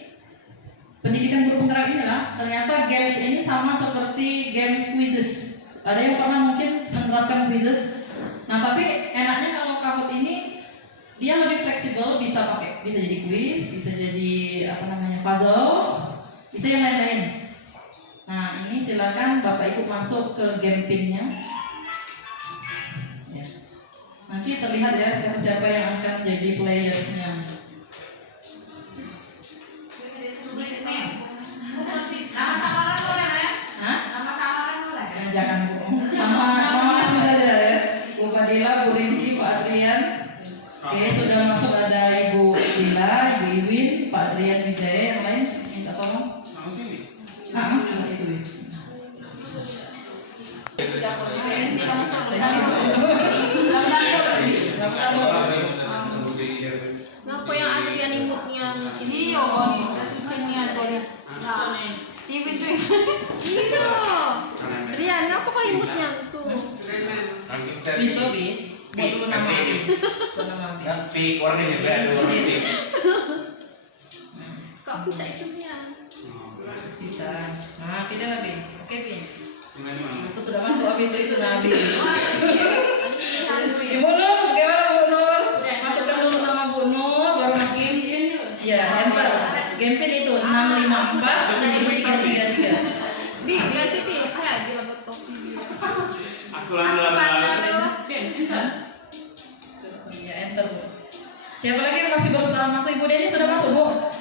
pendidikan guru penggerak ini lah. Ternyata games ini sama seperti games quizzes. Ada yang pernah mungkin menerapkan quizzes. Nah tapi enaknya kalau Kahoot ini dia lebih fleksibel, bisa jadi quiz, bisa jadi puzzle, bisa yang lain-lain. Nah ini silakan Bapak Ibu masuk ke game PIN-nya. Nanti terlihat ya siapa-siapa yang akan jadi playersnya. Nama samaran boleh ya? Hah? Nama samaran boleh? Jangan Bu. Nama asli saja ya. Bu Fadila, Bu Rinti, Pak Adrian. Oke, sudah masuk ada Ibu Dila, Ibu Iwin, Pak Adrian Wijaya, yang lain minta tolong. Itu. Ngapa yang Adrian imutnya ini yo sucinya tadi. Nah, ibu itu. Iya. Rian, ngapa kau imutnya tuh? Bisa Bi. Buat dulu nama Bi. Tapi orang ini juga ada orang ini. Kak pucat cumnya. Sisa. Nah, tidak lah Bi. Oke Bi. Gimana? Itu sudah masuk Abi itu Nabi. Ibu Ibu Nur, gimana Bu Nur? Masukkan dulu nama Bu Nur, baru makin. Ya, enter. Gempin itu 654 6333. Bi, berarti Bi, ayo dia betul. Aku lama-lama. Ya, enter Bu. Siapa lagi yang masih baru salah masuk? Ibu Deni sudah masuk Bu?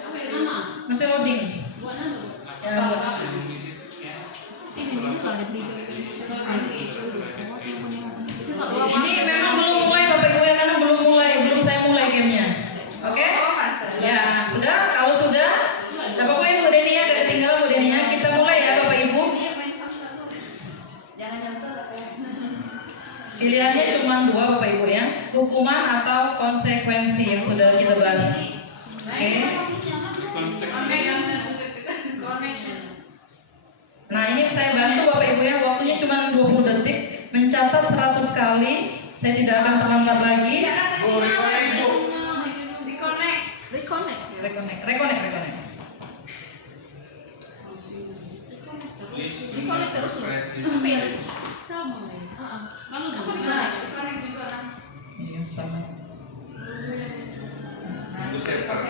Masih loading. Ya, Bu. Ini memang belum mulai Bapak Ibu ya, karena belum saya mulai gamenya. Oke? Ya sudah, kalau sudah, Bapak Ibu yang Bu Deni ya, gak ketinggalan Bu Deni ya, kita mulai ya Bapak Ibu. Pilihannya cuma dua Bapak Ibu ya, hukuman atau konsekuensi yang sudah kita bahas. Oke? Nah ini saya bantu Bapak Ibu ya, waktunya cuma 20 detik, mencatat 100 kali, saya tidak akan terlambat lagi. Reconnect terus. Sama. Kalau Reconnect juga. Iya sama. Itu saya pas.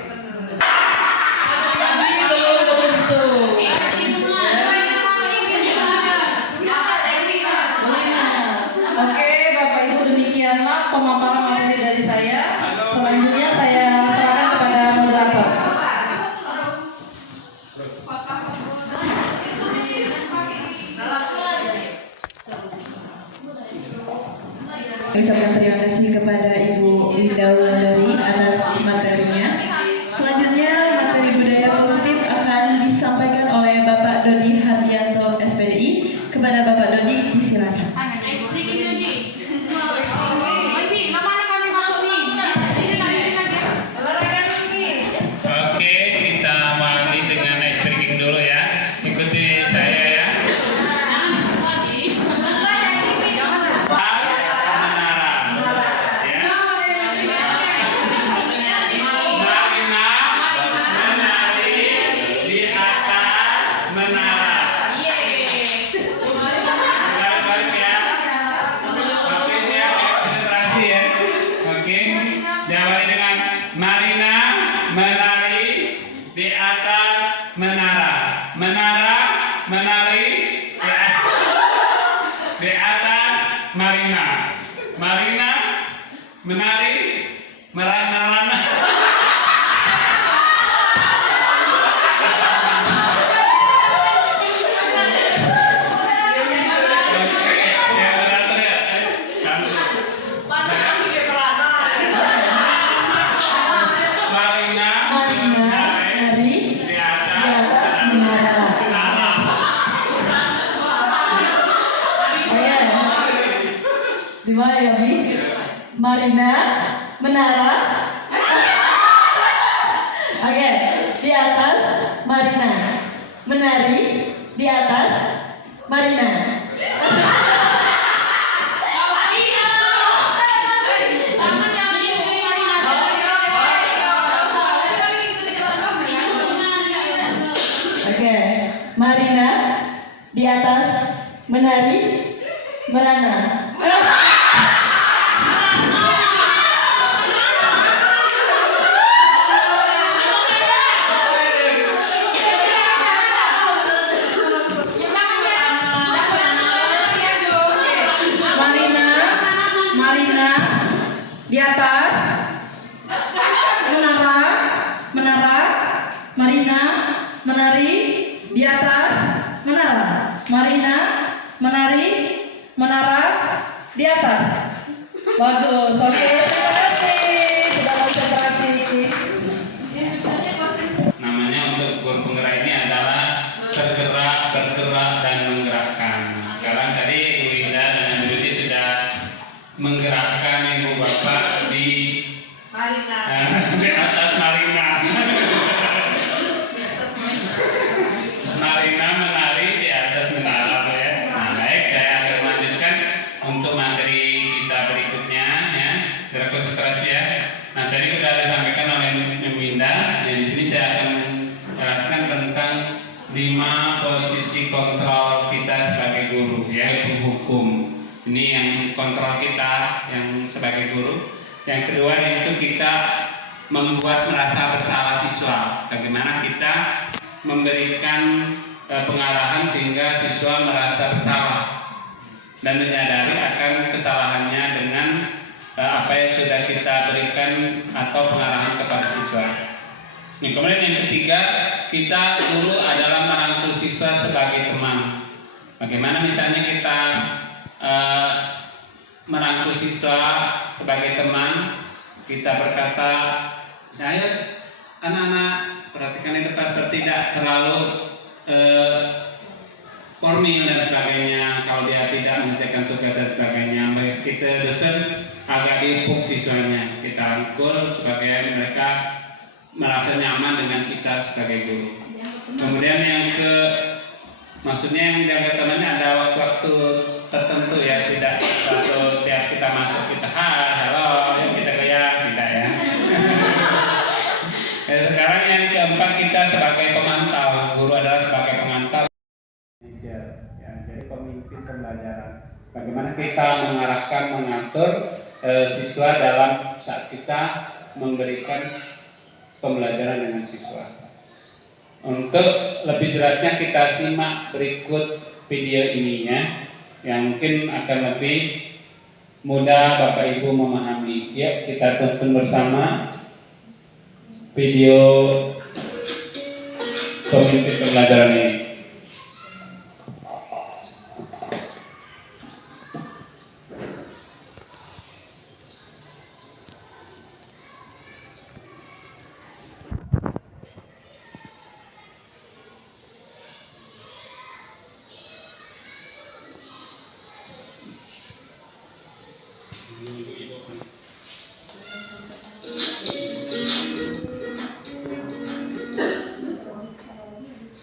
Diawali dengan Marina menari di atas menara. Menara menari di atas Marina. Marina menari merana-rana. Gimana ya, Bi? Marina, menara. Oke, di atas Marina. Menari di atas Marina. Oke, Marina di atas menari merana. Marina di atas menara, Marina menari di atas menara, Marina menari menara di atas. Bagus, oke. Terima kasih sudah konsentrasi. Namanya untuk guru penggerak ini adalah tergerak, bergerak, dan menggerakkan. Sekarang tadi Bu Winda dan Ibu Yudi sudah menggerakkan ibu bapak di atas Marina. Marina menari di atas menara, ya. Nah, baik, saya akan melanjutkan untuk materi kita berikutnya, ya. Gerak konsentrasi, ya. Nah, tadi sudah disampaikan oleh Bu Winda. Di sini saya akan menjelaskan tentang 5 posisi kontrol kita sebagai guru, ya, penghukum. Ini yang kontrol kita yang sebagai guru. Yang kedua itu kita membuat merasa bersalah siswa. Bagaimana kita memberikan pengarahan sehingga siswa merasa bersalah dan menyadari akan kesalahannya dengan apa yang sudah kita berikan atau pengarahan kepada siswa. Nah, kemudian yang ketiga, kita guru adalah merangkul siswa sebagai teman. Bagaimana misalnya kita merangkul siswa sebagai teman, kita berkata, saya anak-anak perhatikan di depan tidak terlalu formil dan sebagainya. Kalau dia tidak mengerjakan tugas dan sebagainya, kita dosen agak diupuk siswanya, kita rangkul supaya mereka merasa nyaman dengan kita sebagai guru. Kemudian yang maksudnya yang jaga temannya ada waktu-waktu tertentu, ya, tidak satu tiap kita masuk kita halo, kita gaya, tidak, ya. Sekarang yang keempat, kita sebagai pemantau. Guru adalah sebagai pemantau, ya, jadi pemimpin pembelajaran. Bagaimana kita mengarahkan, mengatur siswa dalam saat kita memberikan pembelajaran dengan siswa. Untuk lebih jelasnya kita simak berikut video ini, ya, yang mungkin akan lebih mudah Bapak Ibu memahami. Ya, kita tonton bersama video pemimpin pembelajaran ini.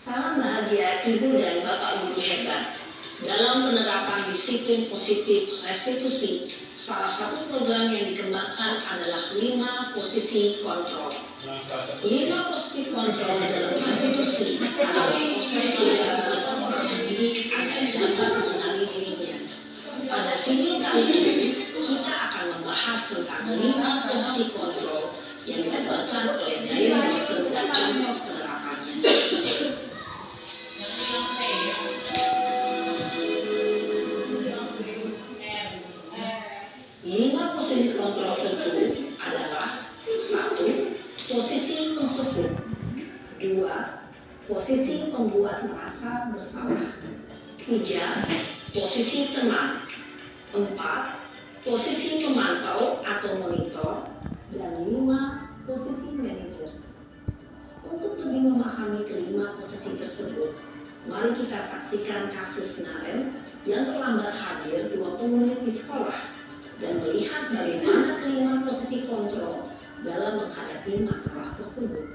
Salam bahagia Ibu dan Bapak Guru hebat. Dalam penerapan disiplin positif restitusi, salah satu program yang dikembangkan adalah 5 posisi kontrol. 5 posisi kontrol dalam restitusi adalah proses pelajaran seorang pendidik agar dapat mengenali dirinya, Pada sini kali ini kita akan membahas tentang 5 posisi kontrol yang ditebarkan oleh Dayan Wilson dan contoh penerapannya. Lima posisi kontrol itu adalah: 1. Posisi penghukum. 2. Posisi pembuat merasa bersalah. 3. Posisi teman. 4. Posisi pemantau atau monitor. Dan 5. Posisi manajer. Untuk lebih memahami kelima posisi tersebut, mari kita saksikan kasus Naren yang terlambat hadir 20 menit di sekolah dan melihat bagaimana kelima posisi kontrol dalam menghadapi masalah tersebut.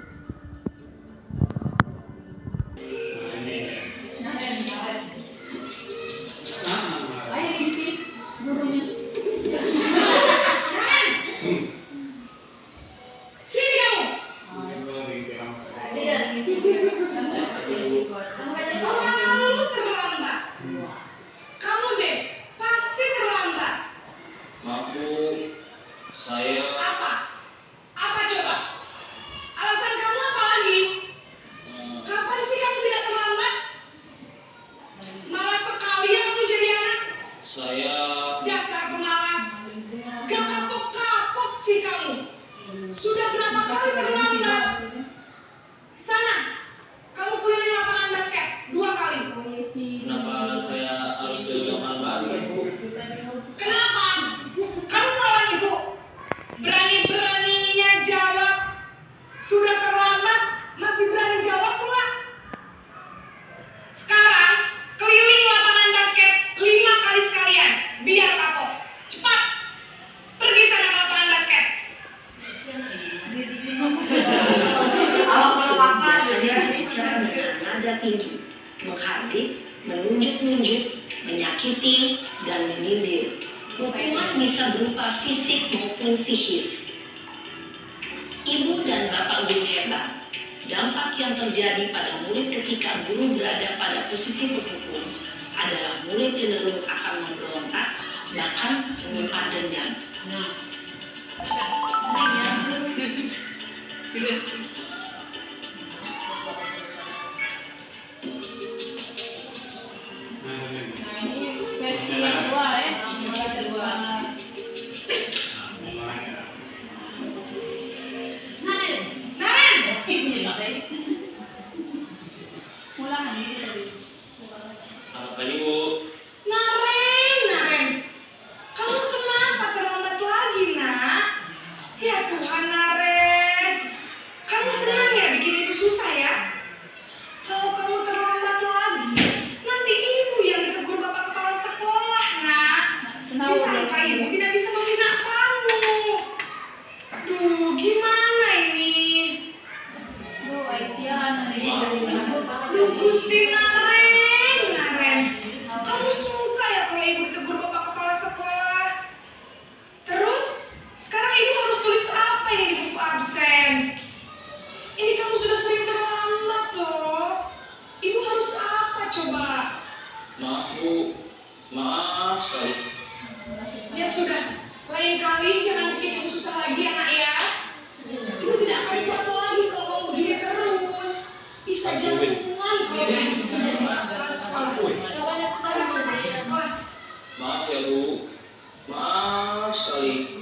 Ayo repeat gurunya. Sini kamu. Kamu terlambat. Kamu deh pasti terlambat. Maaf Bu, saya Apa? Apa coba? Alasan kamu apa lagi? Kapan sih kamu tidak terlambat? Malas sekali ya kamu jadi anak. saya Dasar pemalas. Gak kapok-kapok sih kamu. Sudah berapa kali terlambat? Sana, kamu keliling lapangan basket 2 kali. kenapa saya harus ke lapangan basket Bu? Kenapa? Kamu melawan ibu. Berani-beraninya jawab. Sudah terlambat, masih berani jawab pula. Sekarang, keliling lapangan basket 5 kali sekalian. Biar kapok. Cepat. Pergi sana ke lapangan basket. Bicara dengan nada tinggi, menghardik, menunjuk-nunjuk, menyakiti, dan menyindir. Hukuman bisa berupa fisik maupun psikis. Ibu dan bapak guru hebat. Dampak yang terjadi pada murid ketika guru berada pada posisi penghukum adalah murid cenderung akan memberontak, bahkan menyimpan dendam. Versi yang kedua ya. Naren! Ulangan ini tadi. Selamat pagi Bu. Naren! Kamu kenapa terlambat lagi, nak? Ya Tuhan, Naren. Kamu senang ya bikin ibu susah ya? Kalau kamu terlambat lagi, nanti ibu yang ditegur bapak kepala sekolah, nak. Disangka ibu tidak bisa membina kamu. Duh, gimana ini? Bu, Aisyah nanti Duh, Gusti Naren. Kamu suka ya kalau ibu tegur bapak kepala sekolah? Terus, sekarang ibu harus tulis apa ini di buku absen? Ini kamu sudah sering terlambat loh. Ibu harus apa coba? Maaf Bu, maaf sekali. Ya sudah, lain kali jangan bikin ibu susah lagi anak ya. Ibu tidak akan kuat lagi kalau kamu begini terus. Bisa jantungan kalau begini kelas sekolah. Sana coba kelas. Maaf ya Bu, maaf sekali.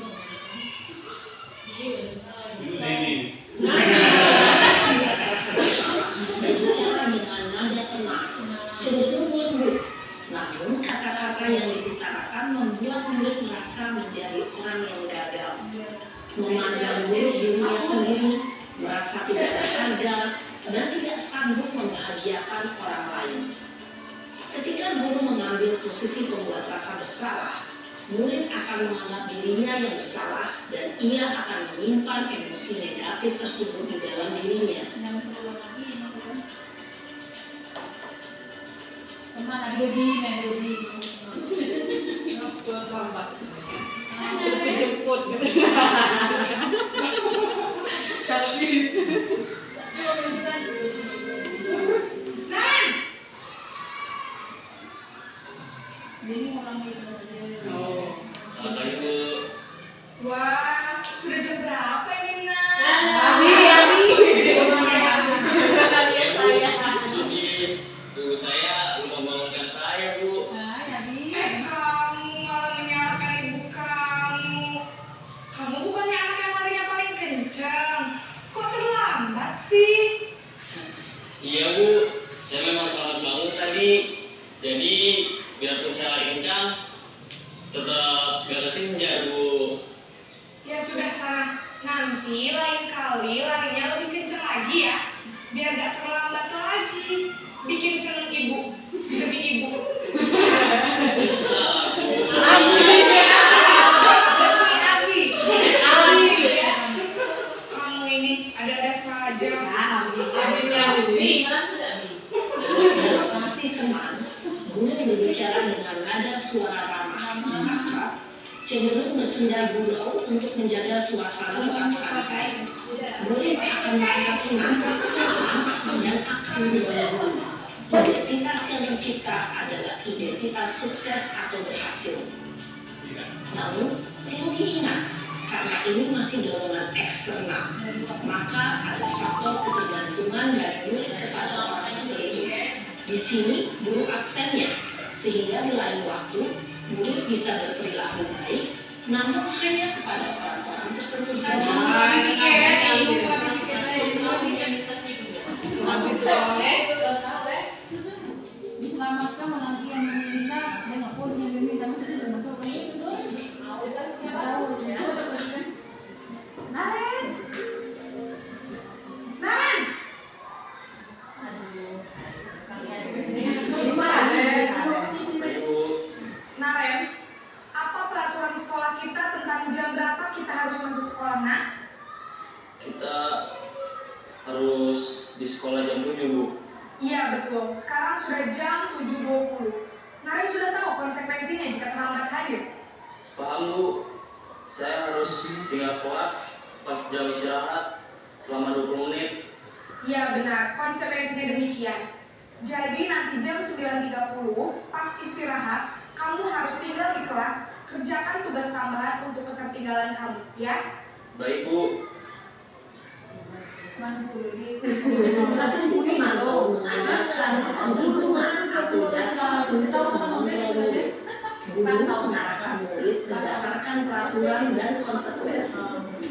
Berbicara dengan nada tenang, cenderung lembut, namun kata-kata yang diutarakan membuat murid merasa menjadi orang yang gagal, memandang buruk dirinya sendiri, merasa tidak berharga, dan tidak sanggup membahagiakan orang lain. Ketika guru mengambil posisi pembuat rasa bersalah, murid akan menganggap dirinya yang bersalah dan ia akan menyimpan emosi negatif tersebut di dalam dirinya. Kemana begini? Jemput. Naren! Ini orang itu saja. Tapi lain kali larinya lebih kencang lagi ya, biar gak terlambat lagi. Bikin seneng ibu demi ibu. Kamu ini ada-ada saja. Pasti teman, guru berbicara dengan nada suara ramah, maka cenderung bersenda gurau untuk menjaga suasana tetap santai. Murid akan merasa senang dan akan dibangun. Identitas yang tercipta adalah identitas sukses atau berhasil. Namun, perlu diingat, karena ini masih dorongan eksternal, maka ada faktor ketergantungan dari murid kepada orang tertentu. Di sini, guru aksennya, sehingga di lain waktu, murid bisa berperilaku baik, namun hanya kepada orang-orang tertentu saja. Diselamatkan menanti yang meminta dan nggak pun yang meminta maksudnya udah masuk ke itu Naren. Naren, apa peraturan sekolah kita tentang jam berapa kita harus masuk sekolah, nak? Kita harus di sekolah jam 7, Bu. Iya betul, sekarang sudah jam 7.20. Naren sudah tahu konsekuensinya jika terlambat hadir. Paham, Bu. Saya harus tinggal kelas pas jam istirahat selama 20 menit. Iya benar, konsekuensinya demikian. Jadi nanti jam 9.30 pas istirahat, kamu harus tinggal di kelas, kerjakan tugas tambahan untuk ketertinggalan kamu, ya? Baik, Bu. Proses memantau mengadakan penghitungan atau data untuk mengontrol murid. Guru mengarahkan murid berdasarkan peraturan dan konsekuensi.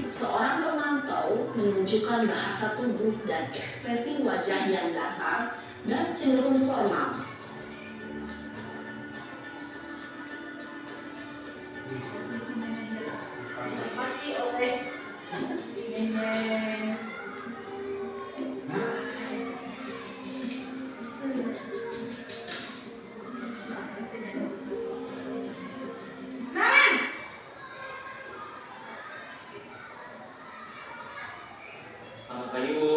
Seorang pemantau menunjukkan bahasa tubuh dan ekspresi wajah yang datar dan cenderung formal. Selamat pagi, Bu.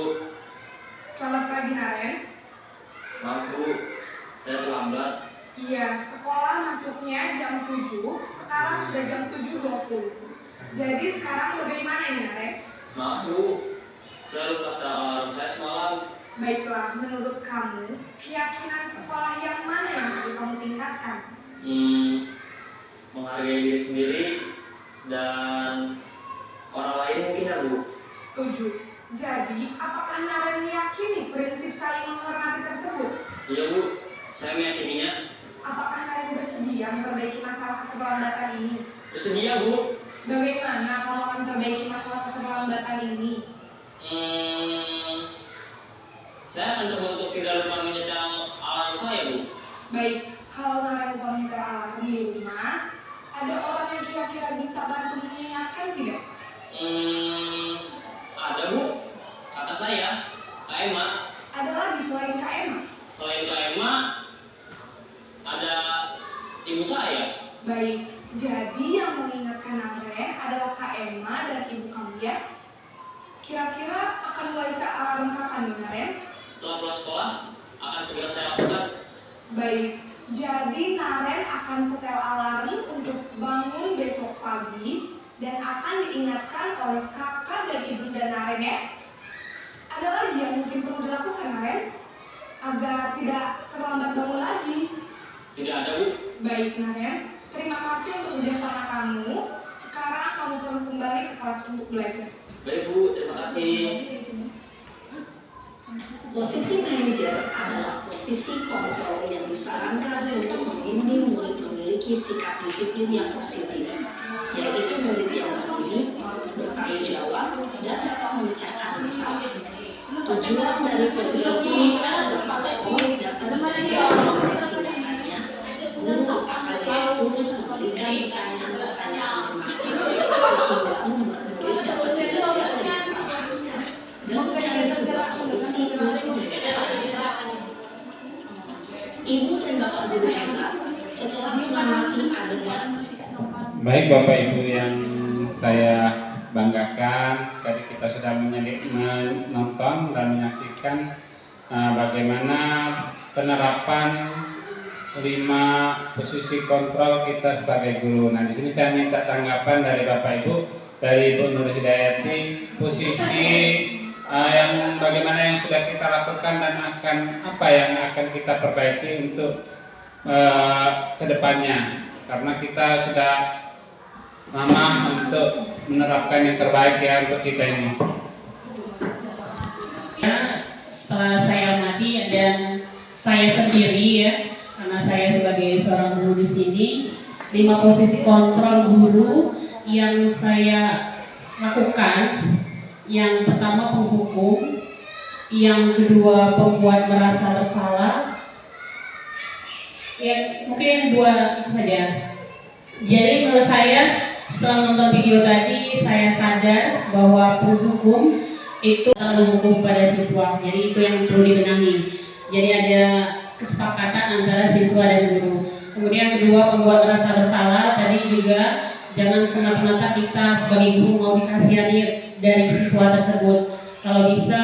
Selamat pagi, Naren. Maaf, Bu. Saya terlambat. Iya, sekolah masuknya jam 7, sekarang sudah jam 7.20. Jadi sekarang bagaimana ini, Naren? Maaf, Bu. Saya lupa setel alarm saya semalam. Baiklah, menurut kamu, keyakinan sekolah yang mana yang perlu kamu tingkatkan? Menghargai diri sendiri dan orang lain mungkin ya, Bu. Setuju. Jadi, apakah Naren meyakini prinsip saling menghormati tersebut? Iya, Bu. Saya meyakininya. Apakah Naren bersedia memperbaiki masalah keterlambatan ini? Bersedia, Bu. Bagaimana kamu akan memperbaiki masalah keterlambatan ini? Saya akan coba untuk tidak lupa menyetel alarm saya, Bu. Baik, kalau Naren lupa menyetel alarm di rumah, ada orang yang kira-kira bisa bantu mengingatkan tidak? Ada, Bu. Kata saya, Kak Emma. Ada lagi selain Kak Emma? Selain Kak Emma, ada ibu saya. Baik, jadi yang mengingatkan Naren adalah Kak Emma dan ibu kamu ya? Kira-kira akan mulai setel alarm kapan nih, Naren? Setelah pulang sekolah, akan segera saya lakukan. Baik, jadi Naren akan setel alarm untuk bangun besok pagi dan akan diingatkan oleh kakak dan ibunda Naren ya. Ada lagi yang mungkin perlu dilakukan, Naren, agar tidak terlambat bangun lagi? Tidak ada, Bu. Baik, Naren. Terima kasih untuk kerjasama kamu. Sekarang kamu perlu kembali ke kelas untuk belajar. Baik, Bu. Terima kasih. Posisi manajer adalah posisi kontrol yang disarankan untuk membimbing murid memiliki sikap disiplin yang positif, yaitu murid yang mandiri, bertanggung jawab, dan dapat memecahkan masalah. Tujuan dari posisi ini adalah agar murid dapat mengevaluasi progres tindakannya. Guru akan terus memberikan pertanyaan-pertanyaan sehingga membuat murid dapat belajar dari Baik Bapak Ibu yang saya banggakan, tadi kita sudah menonton dan menyaksikan bagaimana penerapan 5 posisi kontrol kita sebagai guru. Nah, di sini saya minta tanggapan dari Bapak Ibu, dari Ibu Nur Hidayati, posisi yang bagaimana yang sudah kita lakukan dan akan apa yang akan kita perbaiki untuk kedepannya, karena kita sudah lama untuk menerapkan yang terbaik ya untuk kita ini. Setelah saya amati dan saya sendiri ya, karena saya sebagai seorang guru di sini, 5 posisi kontrol guru yang saya lakukan. Yang pertama penghukum, yang kedua pembuat merasa bersalah, yang mungkin yang 2 itu saja. Jadi menurut saya setelah menonton video tadi, saya sadar bahwa penghukum itu menghukum pada siswa. Jadi itu yang perlu dibenahi. Jadi ada kesepakatan antara siswa dan guru. Kemudian kedua, pembuat merasa bersalah. Tadi juga jangan semata-mata kita sebagai guru mau dikasihani dari siswa tersebut. Kalau bisa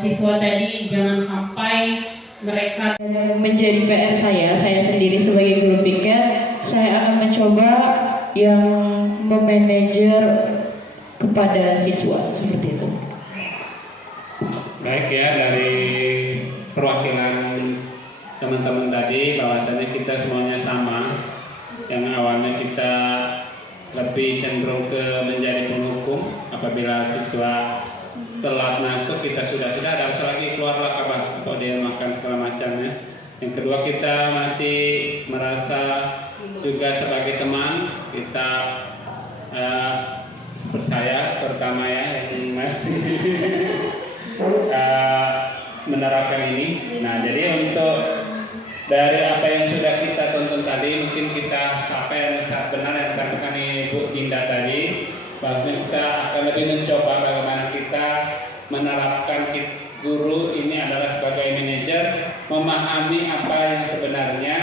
siswa tadi jangan sampai mereka menjadi PR saya sendiri sebagai guru piket, saya akan mencoba yang memanajer kepada siswa seperti itu. Baik ya, dari perwakilan teman-teman tadi bahwasanya kita semuanya sama. Yang awalnya kita lebih cenderung ke menjadi penghukum, apabila siswa telat masuk kita sudah ada usah lagi keluarlah kabar atau dia makan segala macamnya. Yang kedua, kita masih merasa juga sebagai teman, kita percaya terutama ya yang masih menerapkan ini. Nah, jadi untuk dari apa yang sudah kita tonton tadi, mungkin kita sampai yang benar yang disampaikan Ibu Dinda tadi, bahwa kita akan lebih mencoba bagaimana kita menerapkan guru ini adalah sebagai manajer, memahami apa yang sebenarnya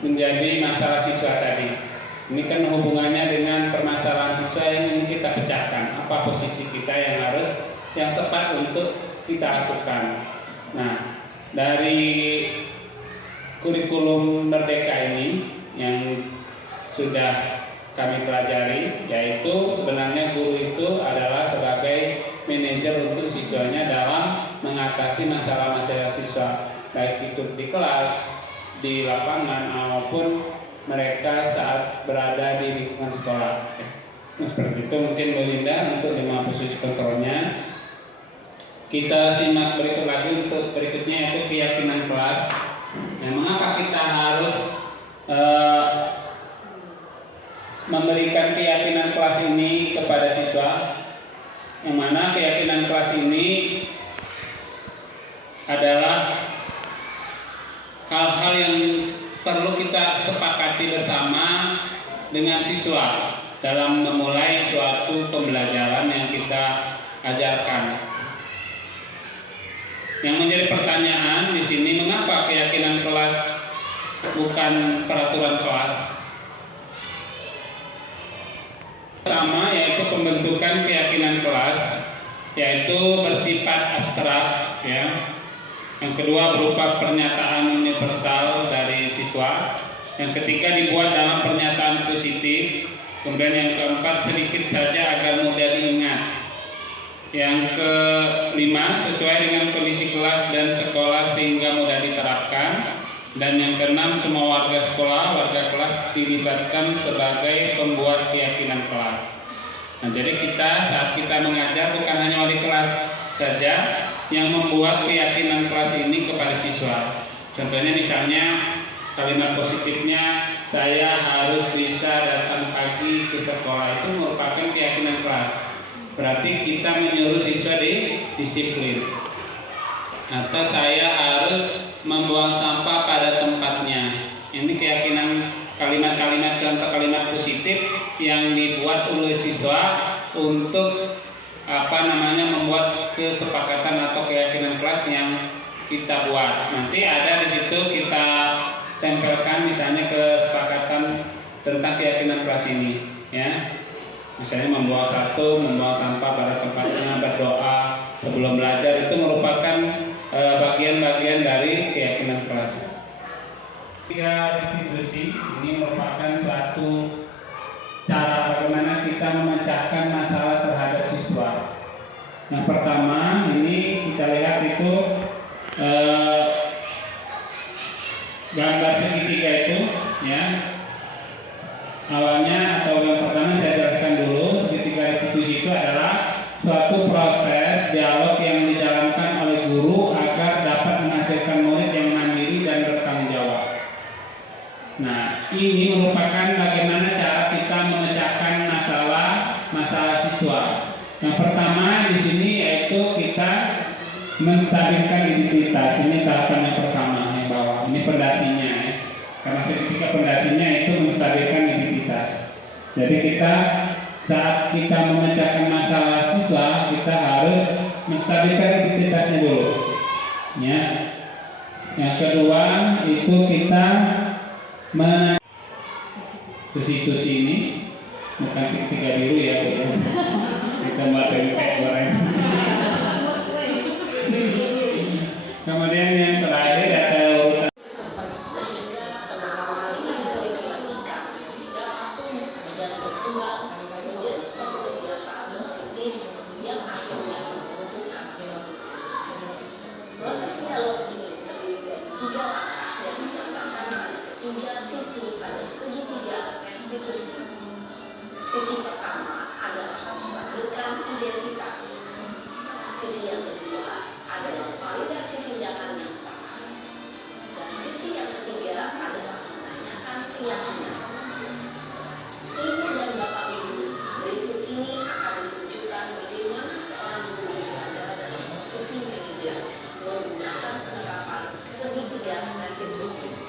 menjadi masalah siswa tadi. Ini kan hubungannya dengan permasalahan siswa yang ingin kita pecahkan. Apa posisi kita yang tepat untuk kita lakukan. Nah, dari kurikulum Merdeka ini yang sudah kami pelajari, yaitu sebenarnya guru itu adalah sebagai manajer untuk siswanya dalam mengatasi masalah-masalah siswa, baik itu di kelas, di lapangan, maupun mereka saat berada di lingkungan sekolah. Nah, seperti itu mungkin Belinda untuk 5 posisi kontrolnya. Kita simak berikut lagi untuk berikutnya, yaitu keyakinan kelas. Nah, mengapa kita harus memberikan keyakinan kelas ini kepada siswa? Yang mana keyakinan kelas ini adalah hal-hal yang perlu kita sepakati bersama dengan siswa dalam memulai suatu pembelajaran yang kita ajarkan. Yang menjadi pertanyaan di sini, mengapa keyakinan kelas bukan peraturan kelas? Pertama, yaitu pembentukan keyakinan kelas, yaitu bersifat abstrak, ya. Yang kedua, berupa pernyataan universal dari siswa. Yang ketiga, dibuat dalam pernyataan positif. Kemudian yang keempat, sedikit saja agar mudah diingat. Yang kelima, sesuai dengan kondisi kelas dan sekolah sehingga mudah diterapkan. Dan yang keenam, semua warga sekolah, warga kelas dilibatkan sebagai pembuat keyakinan kelas. Nah, jadi saat kita mengajar bukan hanya wali kelas saja yang membuat keyakinan kelas ini kepada siswa. Contohnya misalnya kalimat positifnya, saya harus bisa datang pagi ke sekolah, itu merupakan keyakinan kelas. Berarti kita menyuruh siswa disiplin. Atau saya harus membuang sampah pada tempatnya. Ini keyakinan kalimat-kalimat, contoh kalimat positif yang dibuat oleh siswa untuk membuat kesepakatan atau keyakinan kelas yang kita buat. Nanti ada di situ kita tempelkan misalnya kesepakatan tentang keyakinan kelas ini, ya. Misalnya membuang kartu, membuang sampah pada tempatnya, berdoa sebelum belajar, itu merupakan bagian-bagian dari keyakinan kelas. Tiga institusi ini merupakan suatu cara bagaimana kita memecahkan masalah terhadap siswa. Yang pertama ini kita lihat itu gambar segitiga itu, ya. Awalnya atau yang pertama saya jelaskan dulu, segitiga itu adalah suatu proses dialog yang dijalankan oleh guru agar dapat menghasilkan murid yang mandiri dan bertanggung jawab. Nah, ini merupakan bagaimana cara kita memecahkan masalah siswa. Yang pertama di sini yaitu kita menstabilkan identitas. Ini tahapan yang pertama yang bawah. Ini pondasinya, ya. Karena segitiga pondasinya itu menstabilkan identitas. Jadi kita saat kita memecahkan masalah siswa, kita harus menstabilkan identitasnya dulu. Ya. Yang kedua itu kita institusi ini bukan segitiga biru ya, kita buat kayak goreng. Kemudian yang terakhir ada urutan. Proses dialog ini terdiri dari 3 langkah yang dikembangkan dari 3 sisi pada segitiga restitusi. Sisi pertama adalah menstabilkan identitas. Sisi yang kedua adalah validasi tindakan yang salah. Dan sisi yang ketiga adalah menanyakan keyakinan. Ibu dan Bapak Ibu, berikut ini akan menunjukkan bagaimana seorang guru berada dalam posisi manajer menggunakan penerapan segitiga restitusi.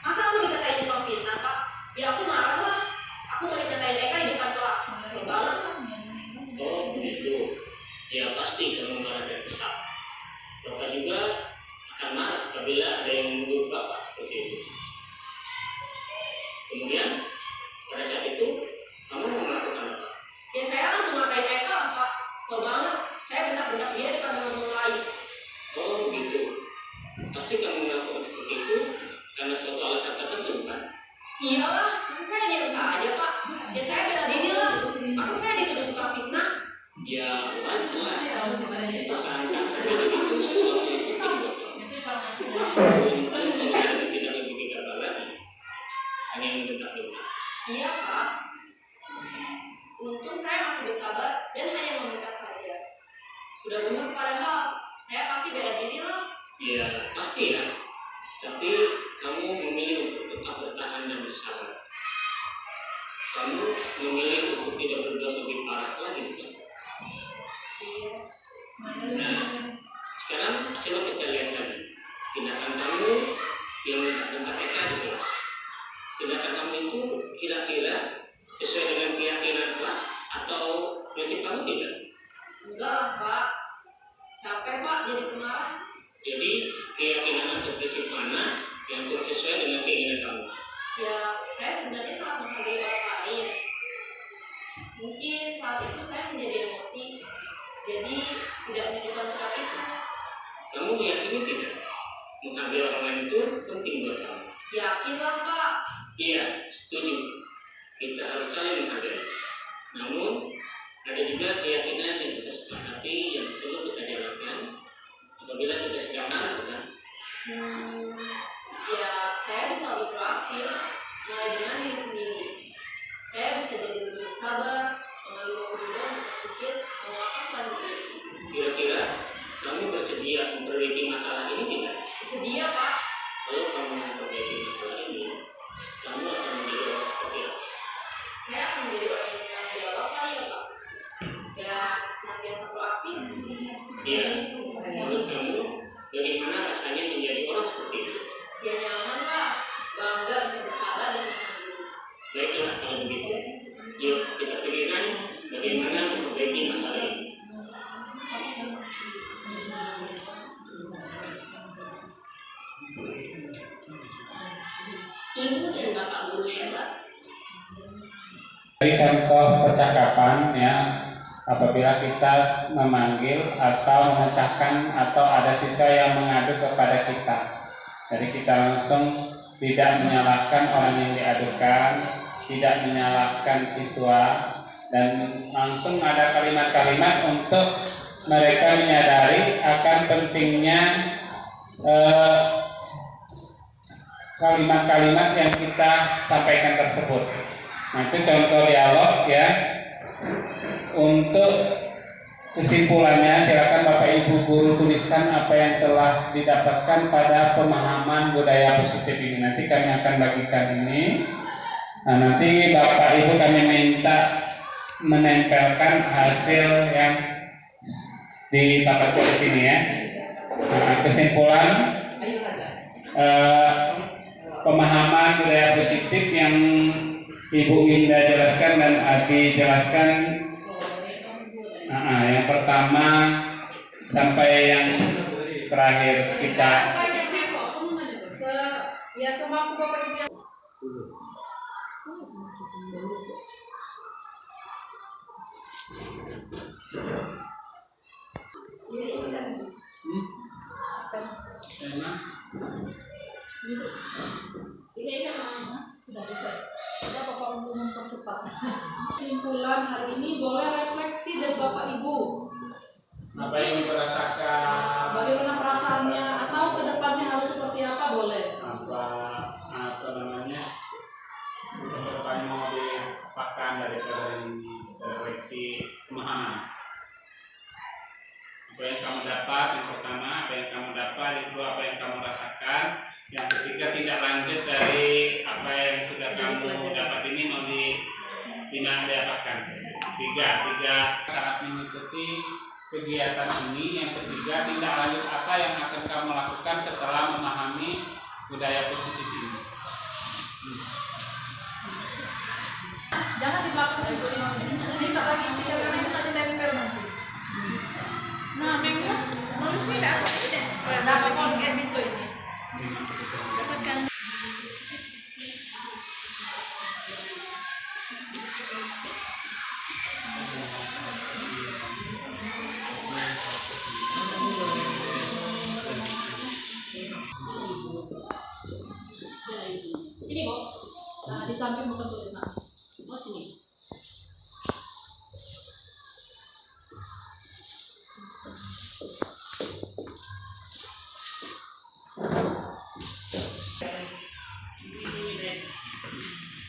Masa aku dikatain tukang fitnah, Pak? Ya aku marah lah. Aku mau dikatain Eka di depan kelas. Kesel banget. Oh begitu. Ya pasti kamu marah dan kesal. Bapak juga akan marah apabila ada yang menuduh Bapak seperti itu. Kemudian pada saat itu kamu mau melakukan apa? Ya saya langsung ngatain Eka, Pak. Kesel banget. Saya bentak-bentak dia depan teman-teman lain. Oh begitu. Pasti kamu melakukan seperti itu karena suatu alasan tertentu kan? Iyalah, masa saya diam saja, Pak? Ya saya bela diri lah. Masa saya dituduh tukang fitnah? Ya wajar lah. Bukan itu sesuatu yang penting buat kamu. Kamu tidak lebih gegabah lagi. Hanya membentak-bentak. Iya, Pak. Untung saya masih bersabar dan hanya meminta saja. Sudah gemes padahal, saya pasti bela diri lah. Ya pasti ya. Tapi kamu memilih untuk tetap bertahan dan bersabar. Kamu memilih untuk tidak berbuat lebih parah lagi, bukan? Iya. Nah, sekarang coba kita lihat lagi tindakan kamu yang menbentak Eka di kelas. Tindakan kamu itu kira-kira sesuai dengan keyakinan kelas atau prinsip kamu tidak? Enggak lah, Pak. Capek, Pak, jadi pemarah. Jadi keyakinan atau prinsip mana yang kurang sesuai dengan keinginan kamu? Ya, saya sebenarnya sangat menghargai orang lain. Mungkin saat itu saya menjadi emosi, jadi tidak menunjukkan sikap itu. Kamu meyakini tidak? Menghargai orang lain itu penting buat kamu. Yakinlah, Pak. Iya, setuju. Kita harus saling menghargai. Namun, ada juga keyakinan yang kita sepakati yang perlu kita jalankan apabila kita sedang marah, bukan? Ya, saya bisa lebih proaktif, mulai dengan diri sendiri. Saya bisa jadi lebih sabar, mengambil waktu dulu untuk berpikir mau apa selanjutnya. Kira-kira kamu bersedia memperbaiki masalah ini tidak? Bersedia, Pak. Kalau kamu memperbaiki masalah ini, kamu akan menjadi orang seperti apa? Saya akan menjadi orang yang bertanggung jawab kali ya, Pak. Dan senantiasa proaktif. Iya, menurut kamu bagaimana rasanya menjadi orang seperti itu? Ya nyaman lah, bangga bisa bersalah dan bertanggung. Baiklah kalau begitu, yuk kita pergi Ibu dan Bapak guru hebat. Dari contoh percakapan ya, apabila kita memanggil atau memecahkan atau ada siswa yang mengadu kepada kita, jadi kita langsung tidak menyalahkan orang yang diadukan, tidak menyalahkan siswa, dan langsung ada kalimat-kalimat untuk mereka menyadari akan pentingnya kalimat-kalimat yang kita sampaikan tersebut. Nah, itu contoh dialog ya. Untuk kesimpulannya, silakan Bapak Ibu guru tuliskan apa yang telah didapatkan pada pemahaman budaya positif ini. Nanti kami akan bagikan ini. Nah, nanti Bapak Ibu kami minta menempelkan hasil yang didapatkan di sini ya. Nah, kesimpulan pemahaman budaya positif yang Ibu Winda jelaskan dan Adi jelaskan, yang pertama sampai yang terakhir kita ya sama aku Bapak Ibu yang ini sudah bisa. Ada Bapak untuk mempercepat. Kesimpulan hal ini boleh refleksi dari Bapak Ibu. apa yang dirasakan, Bagaimana perasaannya atau kedepannya harus seperti apa boleh. apa namanya, kedepannya mau diapakan daripada ini refleksi pemahaman. Apa yang kamu dapat, yang pertama apa yang kamu dapat, yang kedua apa yang kamu rasakan, yang ketiga tidak lanjut dari apa yang sudah kamu dapat ini mau diapakan. Tiga saat mengikuti kegiatan ini. Yang ketiga, tindak lanjut apa yang akan kamu lakukan setelah memahami budaya positif ini. Jangan di belakang Ibu, minta lagi stiker karena kita ditempel nanti. Nah, memang manusia tidak apa tidak. Dapat podcast besok ini. Dapatkan. Sini, Bu. Nah, di samping bukan tulisan. Oh, sini.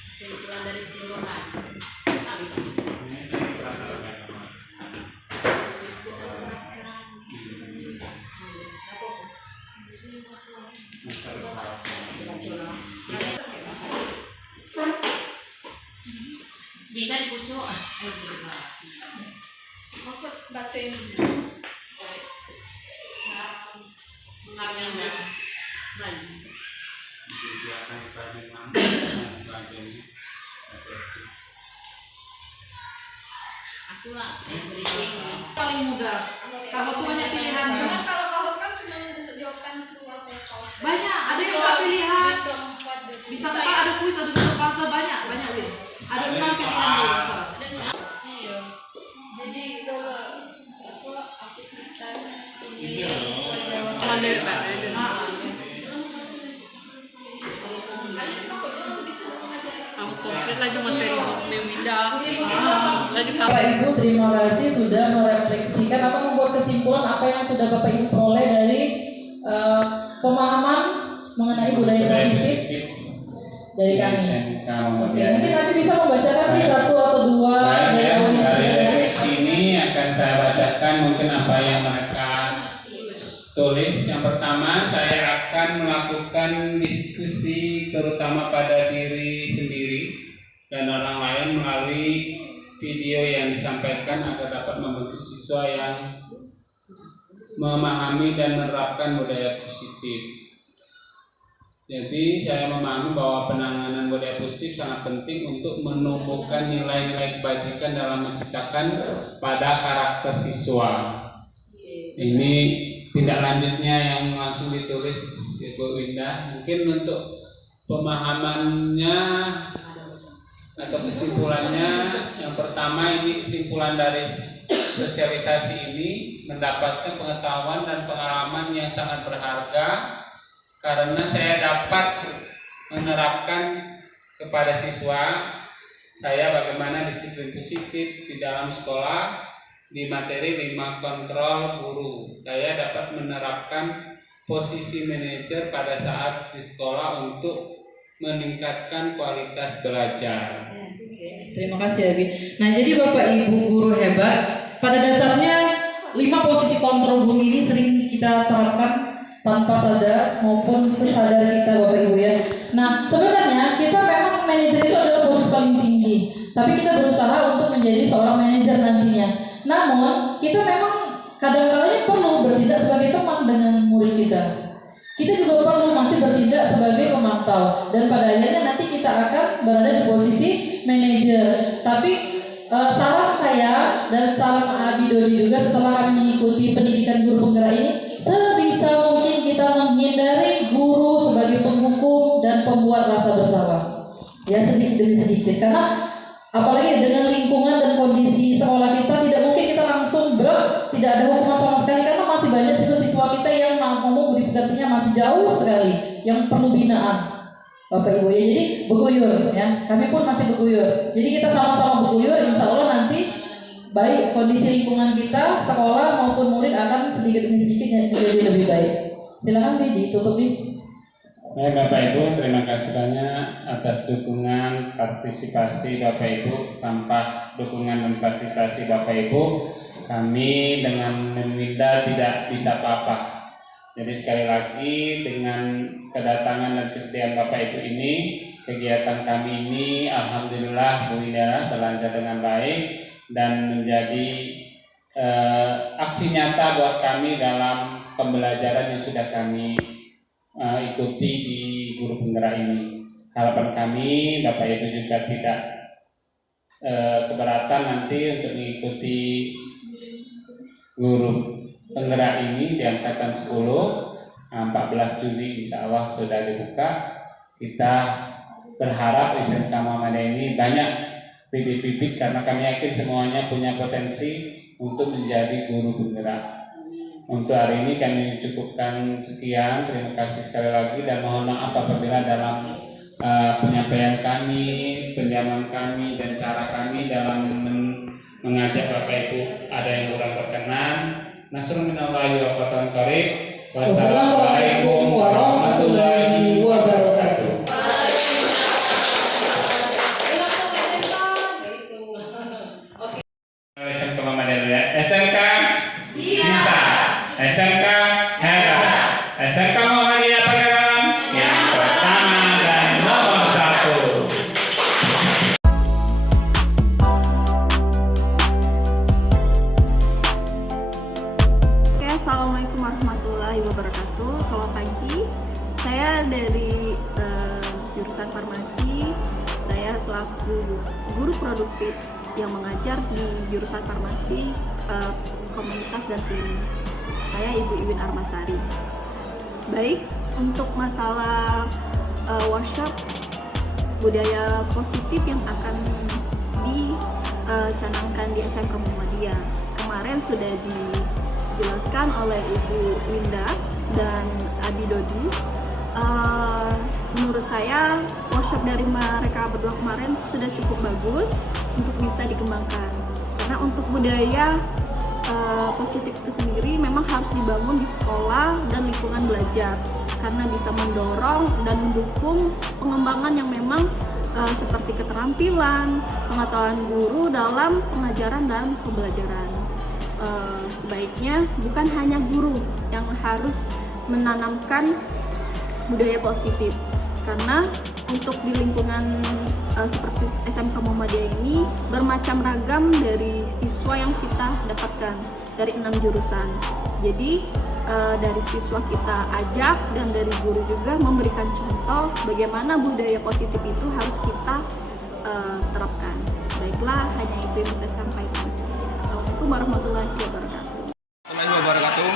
Kesimpulan dari kesimpulan. Bina dipucuk. Aku baca ini. Mengambilnya selain. Aku lah Paling mudah. Kalau tuh banyak pilihan. Cuma kalau kahot kan cuma untuk jawaban true atau false. Banyak. Ada yang nggak pilihan. Bisa 4 Bisa apa? Ada kuis, ada puzzle banyak Win. Ada 6 pilihan tuh masalah. Iya. Jadi kalau apa aktivitas ini siswa jawaban. Aku komplit lah cuma materi Winda. Bapak Ibu terima kasih sudah merefleksikan atau membuat kesimpulan apa yang sudah Bapak Ibu peroleh dari pemahaman mengenai budaya positif dari kami. Oke, mungkin nanti bisa membacakan di satu atau dua dari audiens dari sini akan saya bacakan mungkin apa yang mereka tulis. Yang pertama, saya akan melakukan diskusi terutama pada diri sendiri dan orang lain melalui video yang disampaikan agar dapat membentuk siswa yang memahami dan menerapkan budaya positif. Jadi saya memahami bahwa penanganan budaya positif sangat penting untuk menumbuhkan nilai-nilai kebajikan dalam menciptakan pada karakter siswa. Ini tindak lanjutnya yang langsung ditulis Ibu Winda. Mungkin untuk pemahamannya atau kesimpulannya, yang pertama ini kesimpulan dari sosialisasi ini mendapatkan pengetahuan dan pengalaman yang sangat berharga karena saya dapat menerapkan kepada siswa saya bagaimana disiplin positif di dalam sekolah di materi 5 kontrol guru. Saya dapat menerapkan posisi manajer pada saat di sekolah untuk meningkatkan kualitas belajar. Terima kasih Abi. Nah, jadi Bapak Ibu guru hebat, pada dasarnya 5 posisi kontrol guru ini sering kita terapkan tanpa sadar maupun sesadar kita Bapak Ibu ya. Nah, sebenarnya kita memang manajer itu adalah posisi paling tinggi, tapi kita berusaha untuk menjadi seorang manajer nantinya. Namun, kita memang kadang-kadang perlu bertindak sebagai teman dengan murid kita. Kita juga perlu masih bertindak sebagai pemantau, dan pada akhirnya nanti kita akan berada di posisi manajer. Tapi saran saya dan saran Abi Dodi juga setelah kami mengikuti pendidikan guru penggerak ini, sebisa mungkin kita menghindari guru sebagai penghukum dan pembuat rasa bersalah. Ya, sedikit demi sedikit, karena apalagi dengan lingkungan dan kondisi sekolah kita, tidak mungkin kita langsung tidak ada hukuman sama sekali, karena masih banyak siswa-siswa kita yang ngomong budi pekertinya masih jauh sekali, yang perlu binaan Bapak Ibu ya. Jadi beguyur ya, kami pun masih beguyur. Jadi kita sama-sama beguyur, insya Allah nanti baik kondisi lingkungan kita, sekolah maupun murid akan sedikit demi sedikit menjadi lebih baik. Silakan Bi, ditutup Bi. Baik Bapak Ibu, terima kasih banyak atas dukungan partisipasi Bapak Ibu. Tanpa dukungan dan partisipasi Bapak Ibu, kami dengan Winda tidak bisa apa-apa. Jadi sekali lagi dengan kedatangan dan kesediaan Bapak Ibu ini, kegiatan kami ini alhamdulillah Bu Winda berlanjut dengan baik dan menjadi aksi nyata buat kami dalam pembelajaran yang sudah kami ikuti di guru penggerak ini. Harapan kami Bapak Ibu juga tidak keberatan nanti untuk mengikuti guru penggerak ini di angkatan 10. 14 Juli insya Allah sudah dibuka. Kita berharap SMK Muhammadiyah ini banyak bibit-bibit karena kami yakin semuanya punya potensi untuk menjadi guru penggerak. Untuk hari ini kami cukupkan sekian. Terima kasih sekali lagi dan mohon maaf apabila dalam penyampaian kami, pendiaman kami dan cara kami dalam mengajak Bapak Ibu ada yang kurang berkenan. Nasrul minallahi wa fathan qarib. Wassalamualaikum warahmatullahi wabarakatuh. SMK Muhammadiyah, SMK bisa, SMK hebat, SMK Muhammadiyah Pagarawan yang pertama dan nomor 1. Oke, assalamualaikum warahmatullahi wabarakatuh. Selamat pagi. Saya dari jurusan farmasi. Saya selaku guru produktif yang mengajar di jurusan farmasi komunitas dan klinis. Saya Ibu Iwin Armasari. Baik, untuk masalah workshop budaya positif yang akan dicanangkan di SMK Muhammadiyah, kemarin sudah dijelaskan oleh Ibu Winda dan Abi Dodi. Menurut saya workshop dari mereka berdua kemarin sudah cukup bagus untuk bisa dikembangkan, karena untuk budaya positif itu sendiri memang harus dibangun di sekolah dan lingkungan belajar, karena bisa mendorong dan mendukung pengembangan yang memang seperti keterampilan, pengetahuan guru dalam pengajaran dan pembelajaran. Sebaiknya bukan hanya guru yang harus menanamkan budaya positif, karena untuk di lingkungan seperti SMK Muhammadiyah ini bermacam ragam dari siswa yang kita dapatkan dari 6 jurusan. Jadi dari siswa kita ajak dan dari guru juga memberikan contoh bagaimana budaya positif itu harus kita terapkan. Baiklah, hanya itu yang saya sampaikan. Assalamualaikum warahmatullahi wabarakatuh. Warahmatullahi wabarakatuh.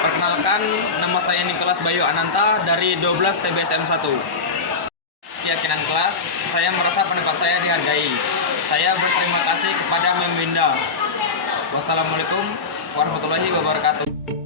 Perkenalkan, Perkenalkan, nama saya Nikolas Bayu Ananta dari 12 TBSM 1. Keyakinan kelas, saya merasa pendapat saya dihargai. Saya berterima kasih kepada Mem Winda. Wassalamualaikum warahmatullahi wabarakatuh.